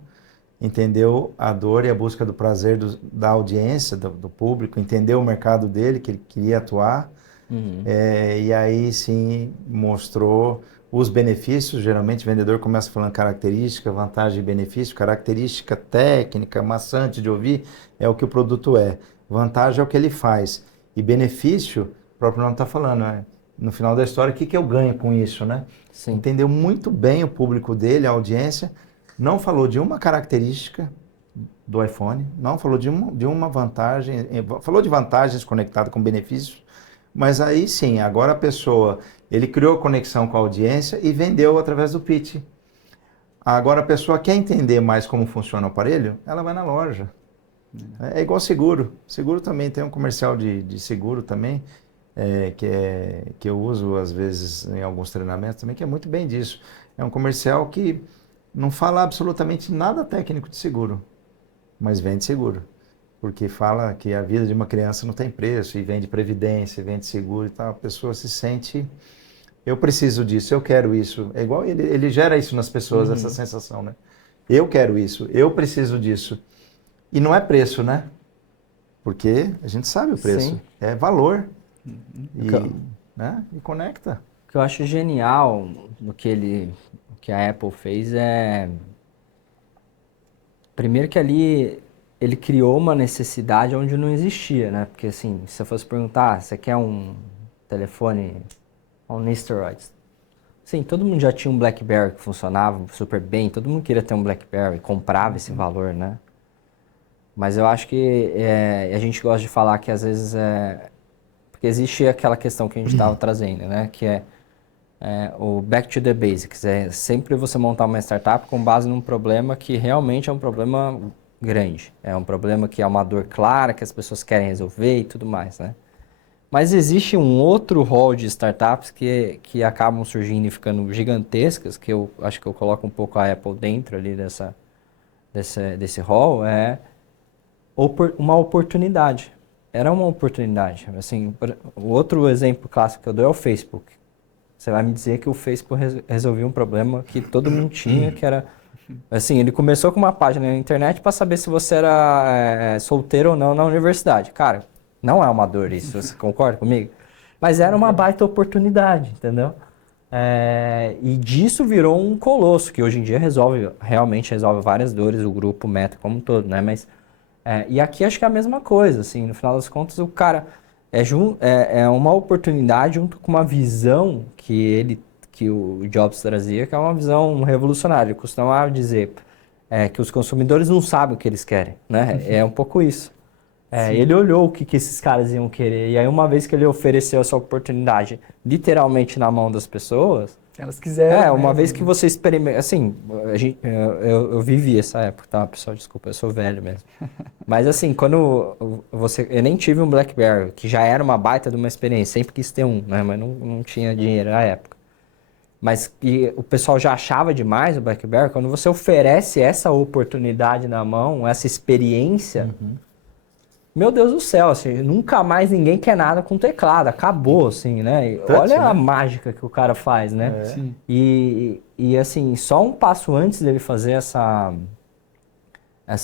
entendeu a dor e a busca do prazer da audiência, do público, entendeu o mercado dele, que ele queria atuar, e aí sim mostrou os benefícios. Geralmente o vendedor começa falando característica, vantagem e benefício. Característica técnica, maçante de ouvir, é o que o produto é. Vantagem é o que ele faz. E benefício, o próprio nome está falando, né? No final da história, o que eu ganho com isso, né? Sim. Entendeu muito bem o público dele, a audiência. Não falou de uma característica do iPhone, não falou de uma vantagem, falou de vantagens conectadas com benefícios, mas aí sim, agora a pessoa, ele criou conexão com a audiência e vendeu através do pitch. Agora a pessoa quer entender mais como funciona o aparelho, ela vai na loja. É igual seguro. Seguro também, tem um comercial de seguro também, que eu uso às vezes em alguns treinamentos também, que é muito bem disso. É um comercial que não fala absolutamente nada técnico de seguro, mas vende seguro. Porque fala que a vida de uma criança não tem preço, e vende previdência, vende seguro e tal. A pessoa se sente, eu preciso disso, eu quero isso. É igual ele gera isso nas pessoas, essa sensação, né? Eu quero isso, eu preciso disso. E não é preço, né? Porque a gente sabe o preço. Sim. É valor. E conecta. O que eu acho genial no que a Apple fez é... Primeiro que ali ele criou uma necessidade onde não existia, né? Porque assim, se eu fosse perguntar, você quer um telefone on steroids? Sim, todo mundo já tinha um BlackBerry que funcionava super bem, todo mundo queria ter um BlackBerry, comprava esse valor, né? Mas eu acho que a gente gosta de falar que às vezes porque existe aquela questão que a gente estava trazendo, né? Que é o back to the basics. É sempre você montar uma startup com base num problema que realmente é um problema grande. É um problema que é uma dor clara, que as pessoas querem resolver e tudo mais, né? Mas existe um outro rol de startups que acabam surgindo e ficando gigantescas, que eu acho que eu coloco um pouco a Apple dentro ali desse rol, uma oportunidade. Era uma oportunidade. Assim, o outro exemplo clássico que eu dou é o Facebook. Você vai me dizer que o Facebook resolveu um problema que todo mundo tinha, que era... Assim, ele começou com uma página na internet para saber se você era solteiro ou não na universidade. Cara, não é uma dor isso, você concorda comigo? Mas era uma baita oportunidade, entendeu? E disso virou um colosso, que hoje em dia realmente resolve várias dores, o grupo Meta como um todo, né? Mas, e aqui acho que é a mesma coisa, assim, no final das contas o cara é uma oportunidade junto com uma visão que o Jobs trazia, que é uma visão revolucionária. Ele costumava dizer que os consumidores não sabem o que eles querem, né? É um pouco isso. Ele olhou o que esses caras iam querer, e aí uma vez que ele ofereceu essa oportunidade literalmente na mão das pessoas... Elas quiseram. Uma vez que você experimenta... Assim, eu vivi essa época, tá, pessoal? Desculpa, eu sou velho mesmo. Mas assim, quando eu nem tive um BlackBerry, que já era uma baita de uma experiência, sempre quis ter um, né? Mas não tinha dinheiro na época. Mas que o pessoal já achava demais o BlackBerry, quando você oferece essa oportunidade na mão, essa experiência... Meu Deus do céu, assim, nunca mais ninguém quer nada com teclado, acabou, assim, né? Olha a mágica que o cara faz, né? Sim. E assim, só um passo antes dele fazer essa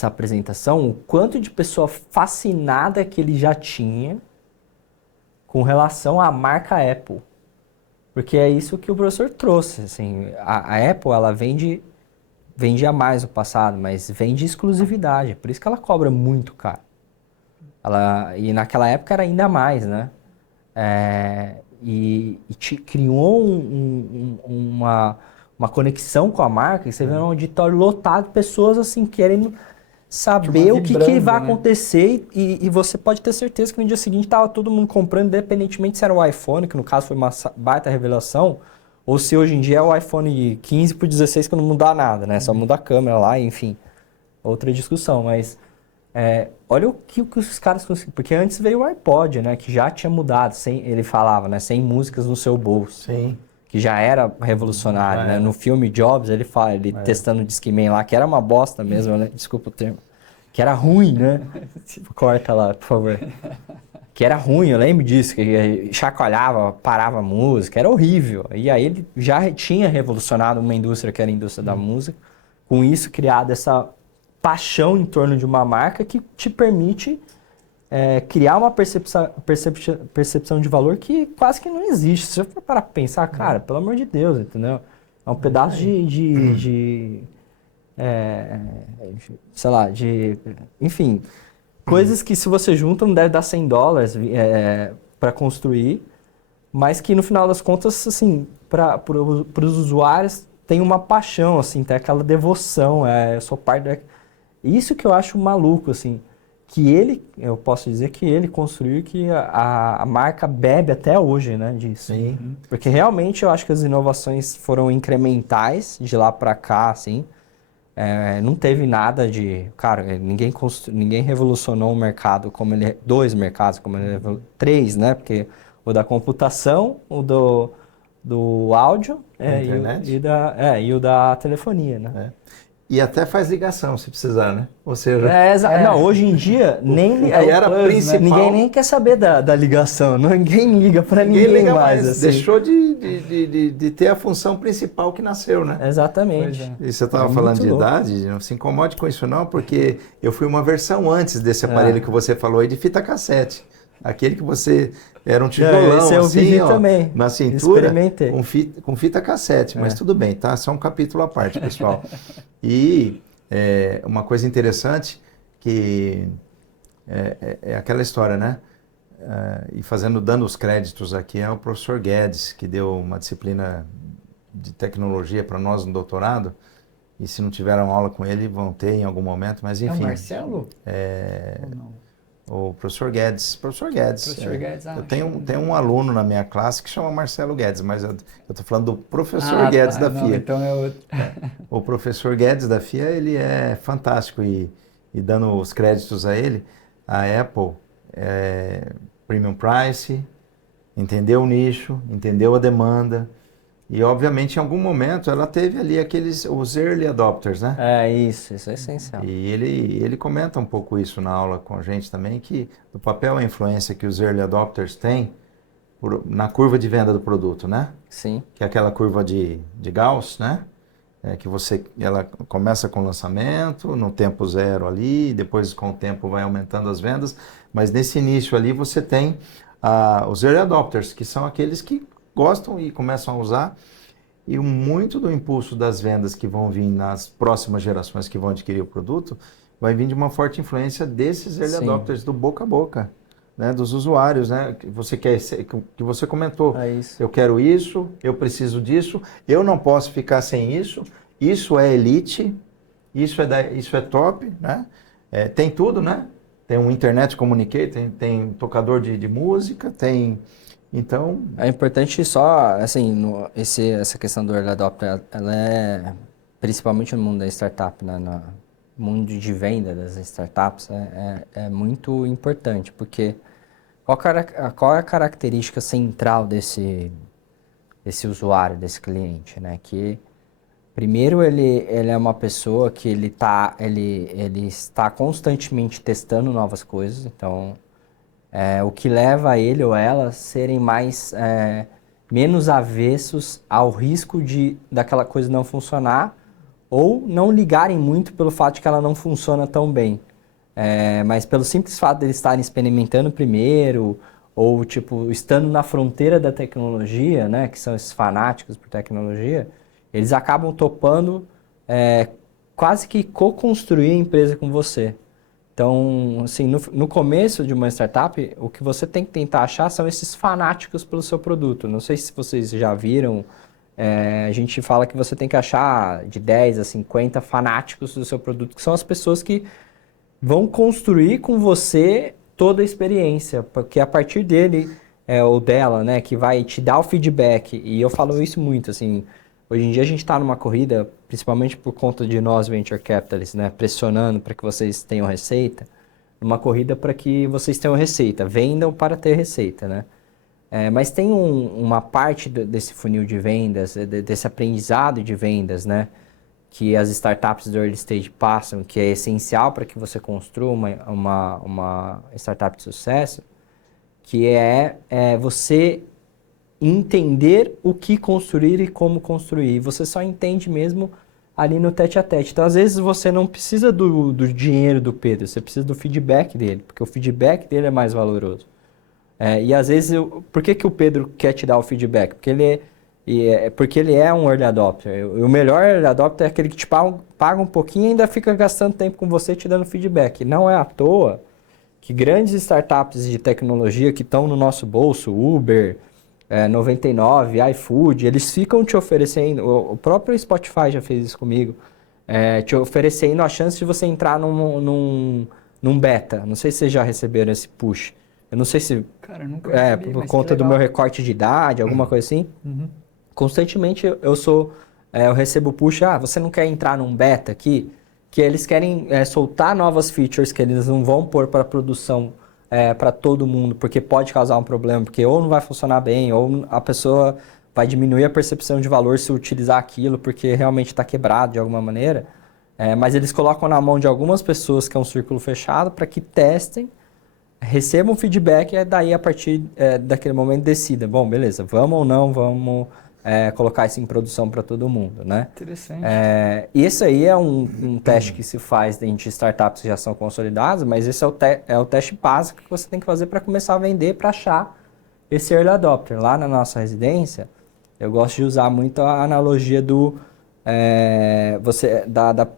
apresentação, o quanto de pessoa fascinada que ele já tinha com relação à marca Apple. Porque é isso que o professor trouxe, assim, a Apple, ela vendia mais no passado, mas vende exclusividade, por isso que ela cobra muito caro. E naquela época era ainda mais, né? Criou uma conexão com a marca, e você vê um auditório lotado de pessoas assim, querendo saber o que vai acontecer, e você pode ter certeza que no dia seguinte estava todo mundo comprando, independentemente se era o iPhone, que no caso foi uma baita revelação, ou se hoje em dia é o iPhone 15 pro 16 que não muda nada, né? Só muda a câmera lá, enfim, outra discussão, mas... olha o que os caras conseguiram, porque antes veio o iPod, né, que já tinha mudado, ele falava, né, sem músicas no seu bolso. Sim. Que já era revolucionário, né? No filme Jobs, ele fala, testando o Discman lá, que era uma bosta mesmo, né? Desculpa o termo. Que era ruim, né? Corta lá, por favor. Que era ruim, eu lembro disso, que chacoalhava, parava a música, era horrível. E aí ele já tinha revolucionado uma indústria que era a indústria da música, com isso criado essa paixão em torno de uma marca que te permite criar uma percepção de valor que quase que não existe. Se você for parar pra pensar, cara, pelo amor de Deus, entendeu? É um pedaço sei lá, enfim, coisas que se você junta não deve dar $100 para construir, mas que no final das contas, assim, para os usuários tem uma paixão, assim, tem aquela devoção, eu sou parte Isso que eu acho maluco, assim, eu posso dizer que ele construiu, que a marca bebe até hoje, né, disso. Sim. Porque realmente eu acho que as inovações foram incrementais de lá para cá, assim. Não teve nada de... Cara, ninguém revolucionou um mercado como ele... Dois mercados como ele... Três, né, porque o da computação, o do áudio e o da telefonia, né? E até faz ligação, se precisar, né? Ou seja... Não, hoje em dia, ninguém nem quer saber da ligação. Ninguém liga para ninguém liga mais. Assim. Deixou de ter a função principal que nasceu, né? Exatamente. E você estava falando de idade, não se incomode com isso não, porque eu fui uma versão antes desse aparelho que você falou aí, de fita cassete. Aquele que você era um tijolão, esse eu assim, vivi ó, também. na cintura, Experimentei. com fita cassete, mas tudo bem, tá? Só um capítulo à parte, pessoal. E uma coisa interessante que é aquela história, né? E dando os créditos aqui é o professor Guedes, que deu uma disciplina de tecnologia para nós no doutorado. E se não tiveram aula com ele, vão ter em algum momento, mas enfim. É o Marcelo? Ou não? O professor Guedes. Professor Guedes. Professor Guedes, eu tenho um aluno na minha classe que chama Marcelo Guedes, mas eu estou falando do professor Guedes da não, FIA. então é outro. O professor Guedes da FIA, ele é fantástico e dando os créditos a ele, a Apple, Premium Price, entendeu o nicho, entendeu a demanda. E, obviamente, em algum momento, ela teve ali os early adopters, né? Isso é essencial. E ele comenta um pouco isso na aula com a gente também, que o papel e a influência que os early adopters têm na curva de venda do produto, né? Sim. Que é aquela curva de Gauss, né? Ela começa com o lançamento, no tempo zero ali, depois com o tempo vai aumentando as vendas, mas nesse início ali você tem os early adopters, que são aqueles que gostam e começam a usar, e muito do impulso das vendas que vão vir nas próximas gerações que vão adquirir o produto, vai vir de uma forte influência desses early adopters, do boca a boca, né, dos usuários, né, que você comentou. Isso. Eu quero isso, eu preciso disso, eu não posso ficar sem isso, isso é elite, isso é top, né? Tem tudo, né? Tem um internet communicator, tem tocador de música, tem... Então... É importante só, assim, essa questão do early adopter, ela é, principalmente no mundo da startup, né, no mundo de venda das startups, é muito importante, porque qual é a característica central desse usuário, desse cliente, né? Que, primeiro, ele é uma pessoa que ele está constantemente testando novas coisas, então... o que leva ele ou ela a serem menos avessos ao risco daquela coisa não funcionar ou não ligarem muito pelo fato de que ela não funciona tão bem. Mas pelo simples fato de eles estarem experimentando primeiro ou, tipo, estando na fronteira da tecnologia, né, que são esses fanáticos por tecnologia, eles acabam topando quase que co-construir a empresa com você. Então, assim, no começo de uma startup, o que você tem que tentar achar são esses fanáticos pelo seu produto. Não sei se vocês já viram, a gente fala que você tem que achar de 10 a 50 fanáticos do seu produto, que são as pessoas que vão construir com você toda a experiência, porque a partir dele, ou dela, né, que vai te dar o feedback. E eu falo isso muito, assim, hoje em dia a gente está numa corrida, principalmente por conta de nós Venture Capitalists, né, pressionando para que vocês tenham receita, uma corrida para que vocês tenham receita, vendam para ter receita, né? Mas tem uma parte desse funil de vendas, desse aprendizado de vendas, né, que as startups do early stage passam, que é essencial para que você construa uma startup de sucesso, que é você entender o que construir e como construir. Você só entende mesmo ali no tete-a-tete. Então, às vezes, você não precisa do dinheiro do Pedro, você precisa do feedback dele, porque o feedback dele é mais valoroso. E, às vezes, por que o Pedro quer te dar o feedback? Porque ele é um early adopter. O melhor early adopter é aquele que te paga um pouquinho e ainda fica gastando tempo com você te dando feedback. Não é à toa que grandes startups de tecnologia que estão no nosso bolso, Uber, 99, iFood, eles ficam te oferecendo, o próprio Spotify já fez isso comigo, te oferecendo a chance de você entrar num beta. Não sei se vocês já receberam esse push. Eu não sei se Cara, eu nunca recebi, por conta do meu recorte de idade, alguma coisa assim. Uhum. Constantemente eu recebo push, você não quer entrar num beta aqui? Que eles querem soltar novas features que eles não vão pôr para produção para todo mundo, porque pode causar um problema, porque ou não vai funcionar bem, ou a pessoa vai diminuir a percepção de valor se utilizar aquilo, porque realmente está quebrado de alguma maneira. Mas eles colocam na mão de algumas pessoas, que é um círculo fechado, para que testem, recebam feedback e daí a partir daquele momento decida, bom, beleza, vamos ou não vamos colocar isso em produção para todo mundo, né? Interessante. E esse aí é um teste que se faz dentro de startups que já são consolidadas, mas esse é o teste básico que você tem que fazer para começar a vender, para achar esse early adopter. Lá na nossa residência, eu gosto de usar muito a analogia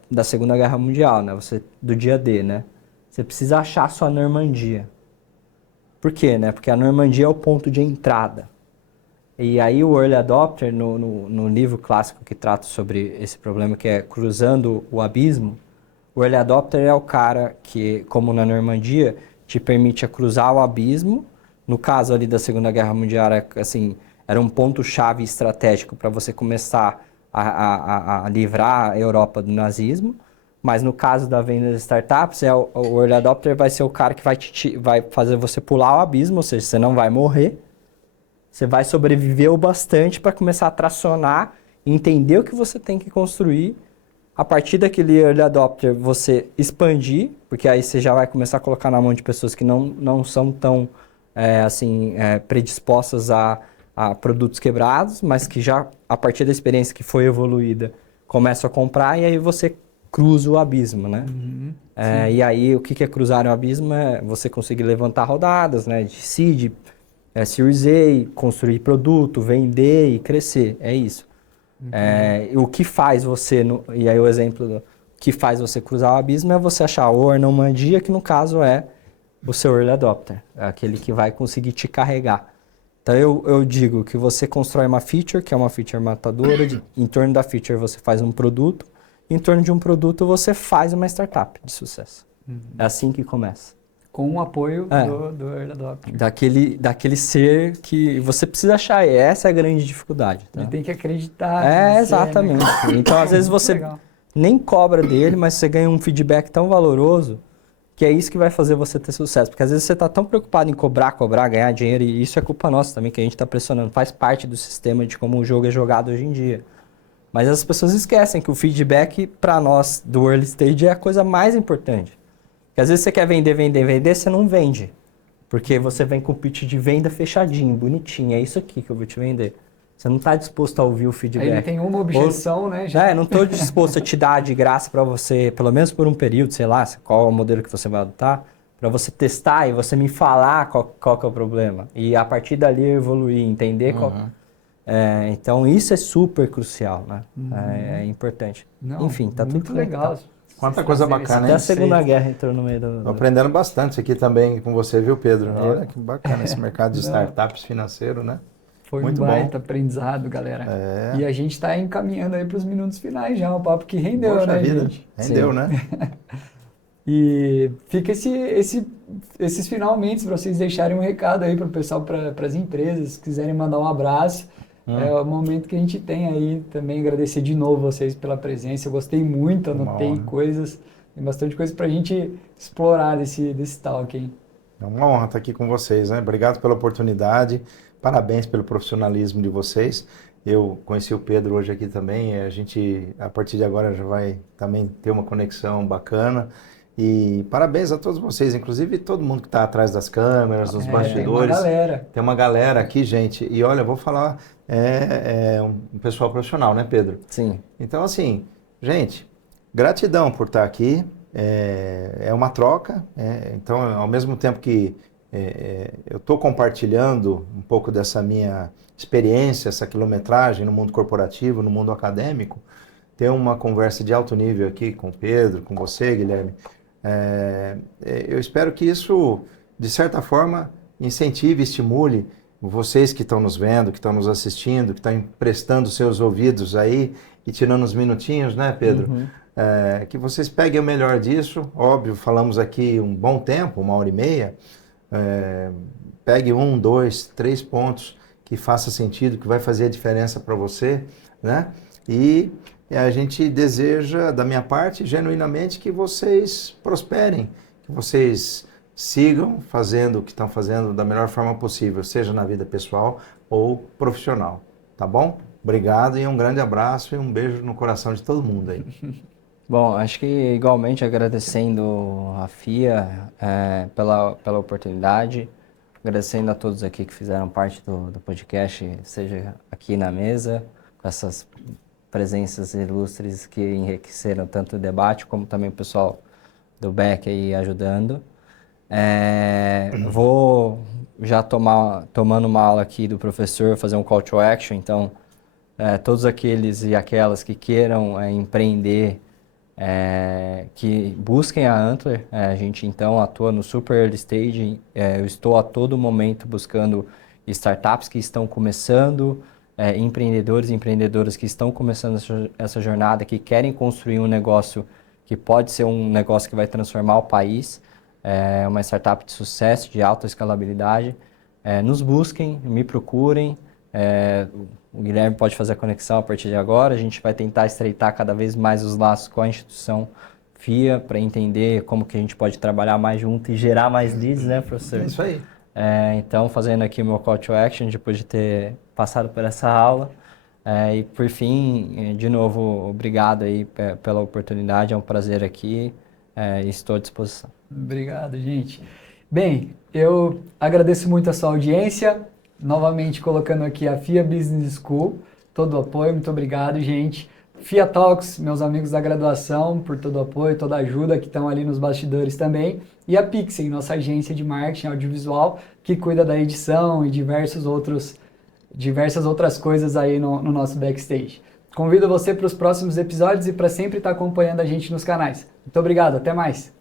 da Segunda Guerra Mundial, né? Do dia D, né? Você precisa achar a sua Normandia. Por quê, né? Porque a Normandia é o ponto de entrada. E aí o Early Adopter, no livro clássico que trata sobre esse problema, que é Cruzando o Abismo, o Early Adopter é o cara que, como na Normandia, te permite cruzar o abismo. No caso ali da Segunda Guerra Mundial, assim, era um ponto-chave estratégico para você começar a livrar a Europa do nazismo. Mas no caso da venda de startups, o Early Adopter vai ser o cara que vai fazer você pular o abismo, ou seja, você não vai morrer. Você vai sobreviver o bastante para começar a tracionar, entender o que você tem que construir. A partir daquele Early Adopter, você expandir, porque aí você já vai começar a colocar na mão de pessoas que não são tão predispostas a produtos quebrados, mas que já, a partir da experiência que foi evoluída, começam a comprar e aí você cruza o abismo, né? Uhum, e aí, o que é cruzar o abismo? É você conseguir levantar rodadas, né? De seed, Series A, construir produto, vender e crescer. É isso. O que faz você... E aí o exemplo que faz você cruzar o abismo é você achar o Normandia, que no caso é o seu Early Adopter. É aquele que vai conseguir te carregar. Então eu digo que você constrói uma feature, que é uma feature matadora. Em torno da feature você faz um produto. Em torno de um produto você faz uma startup de sucesso. É assim que começa. Com o apoio do Early Adopter. Daquele ser que você precisa achar. E essa é a grande dificuldade. Tá? Ele tem que acreditar. Exatamente. Né? Então, às vezes, você nem cobra dele, mas você ganha um feedback tão valoroso que é isso que vai fazer você ter sucesso. Porque às vezes você está tão preocupado em cobrar, ganhar dinheiro, e isso é culpa nossa também, que a gente está pressionando. Faz parte do sistema de como o jogo é jogado hoje em dia. Mas as pessoas esquecem que o feedback, para nós, do early stage, é a coisa mais importante. Porque às vezes você quer vender, você não vende. Porque você vem com o pitch de venda fechadinho, bonitinho. É isso aqui que eu vou te vender. Você não está disposto a ouvir o feedback. Aí ele tem uma objeção, né? Não estou disposto a te dar de graça para você, pelo menos por um período, sei lá, qual é o modelo que você vai adotar, para você testar e você me falar qual que é o problema. E a partir dali eu evoluir, entender qual... então isso é super crucial, né? É importante. Não, enfim, tá muito tudo legal. Quanta coisa bacana, hein? Até a Segunda Guerra entrou no meio do... Tô aprendendo bastante isso aqui também com você, viu, Pedro? Olha que bacana esse mercado de startups financeiro, né? Foi muito um baita aprendizado, galera. E a gente está encaminhando aí para os minutos finais já, um papo que rendeu, Poxa né, vida. gente? Rendeu, né? E fica esses finalmente para vocês deixarem um recado aí para o pessoal, para as empresas, se quiserem mandar um abraço. É o momento que a gente tem aí também. Agradecer de novo vocês pela presença. Eu gostei muito, anotei coisas. Tem bastante coisa para a gente explorar desse talk, hein? É uma honra estar aqui com vocês, né? Obrigado pela oportunidade. Parabéns pelo profissionalismo de vocês. Eu conheci o Pedro hoje aqui também. A gente, a partir de agora, já vai também ter uma conexão bacana. E parabéns a todos vocês, inclusive todo mundo que está atrás das câmeras, dos bastidores. Tem uma galera aqui, gente. E olha, eu vou falar, um pessoal profissional, né, Pedro? Sim. Então, assim, gente, gratidão por estar aqui. É uma troca. Então, ao mesmo tempo que eu estou compartilhando um pouco dessa minha experiência, essa quilometragem no mundo corporativo, no mundo acadêmico, ter uma conversa de alto nível aqui com o Pedro, com você, Guilherme. Eu espero que isso, de certa forma, incentive, estimule vocês que estão nos vendo, que estão nos assistindo, que estão emprestando seus ouvidos aí e tirando uns minutinhos, né, Pedro? Que vocês peguem o melhor disso. Óbvio, falamos aqui um bom tempo, 1h30. Pegue 1, 2, 3 pontos que faça sentido, que vai fazer a diferença para você, né? E a gente deseja, da minha parte, genuinamente, que vocês prosperem, que vocês sigam fazendo o que estão fazendo da melhor forma possível, seja na vida pessoal ou profissional, tá bom? Obrigado e um grande abraço e um beijo no coração de todo mundo aí. Bom, acho que igualmente agradecendo a FIA pela oportunidade, agradecendo a todos aqui que fizeram parte do podcast, seja aqui na mesa, com essas presenças ilustres que enriqueceram tanto o debate, como também o pessoal do back aí ajudando. Vou já tomando uma aula aqui do professor, fazer um call to action, então todos aqueles e aquelas que queiram empreender, que busquem a Antler. A gente então atua no super early stage. Eu estou a todo momento buscando startups que estão começando, empreendedores e empreendedoras que estão começando essa jornada, que querem construir um negócio que pode ser um negócio que vai transformar o país, uma startup de sucesso, de alta escalabilidade. Nos busquem, me procurem. O Guilherme pode fazer a conexão a partir de agora. A gente vai tentar estreitar cada vez mais os laços com a instituição FIA para entender como que a gente pode trabalhar mais junto e gerar mais leads, né, professor? É isso aí. Então, fazendo aqui o meu call to action, depois de ter passado por essa aula. E, por fim, de novo, obrigado aí pela oportunidade. É um prazer aqui e estou à disposição. Obrigado, gente. Bem, eu agradeço muito a sua audiência. Novamente colocando aqui a FIA Business School, todo o apoio, muito obrigado, gente. FIA Talks, meus amigos da graduação, por todo o apoio, toda a ajuda, que estão ali nos bastidores também. E a Pixel, nossa agência de marketing audiovisual, que cuida da edição e diversas outras coisas aí no nosso backstage. Convido você para os próximos episódios e para sempre estar acompanhando a gente nos canais. Muito obrigado, até mais!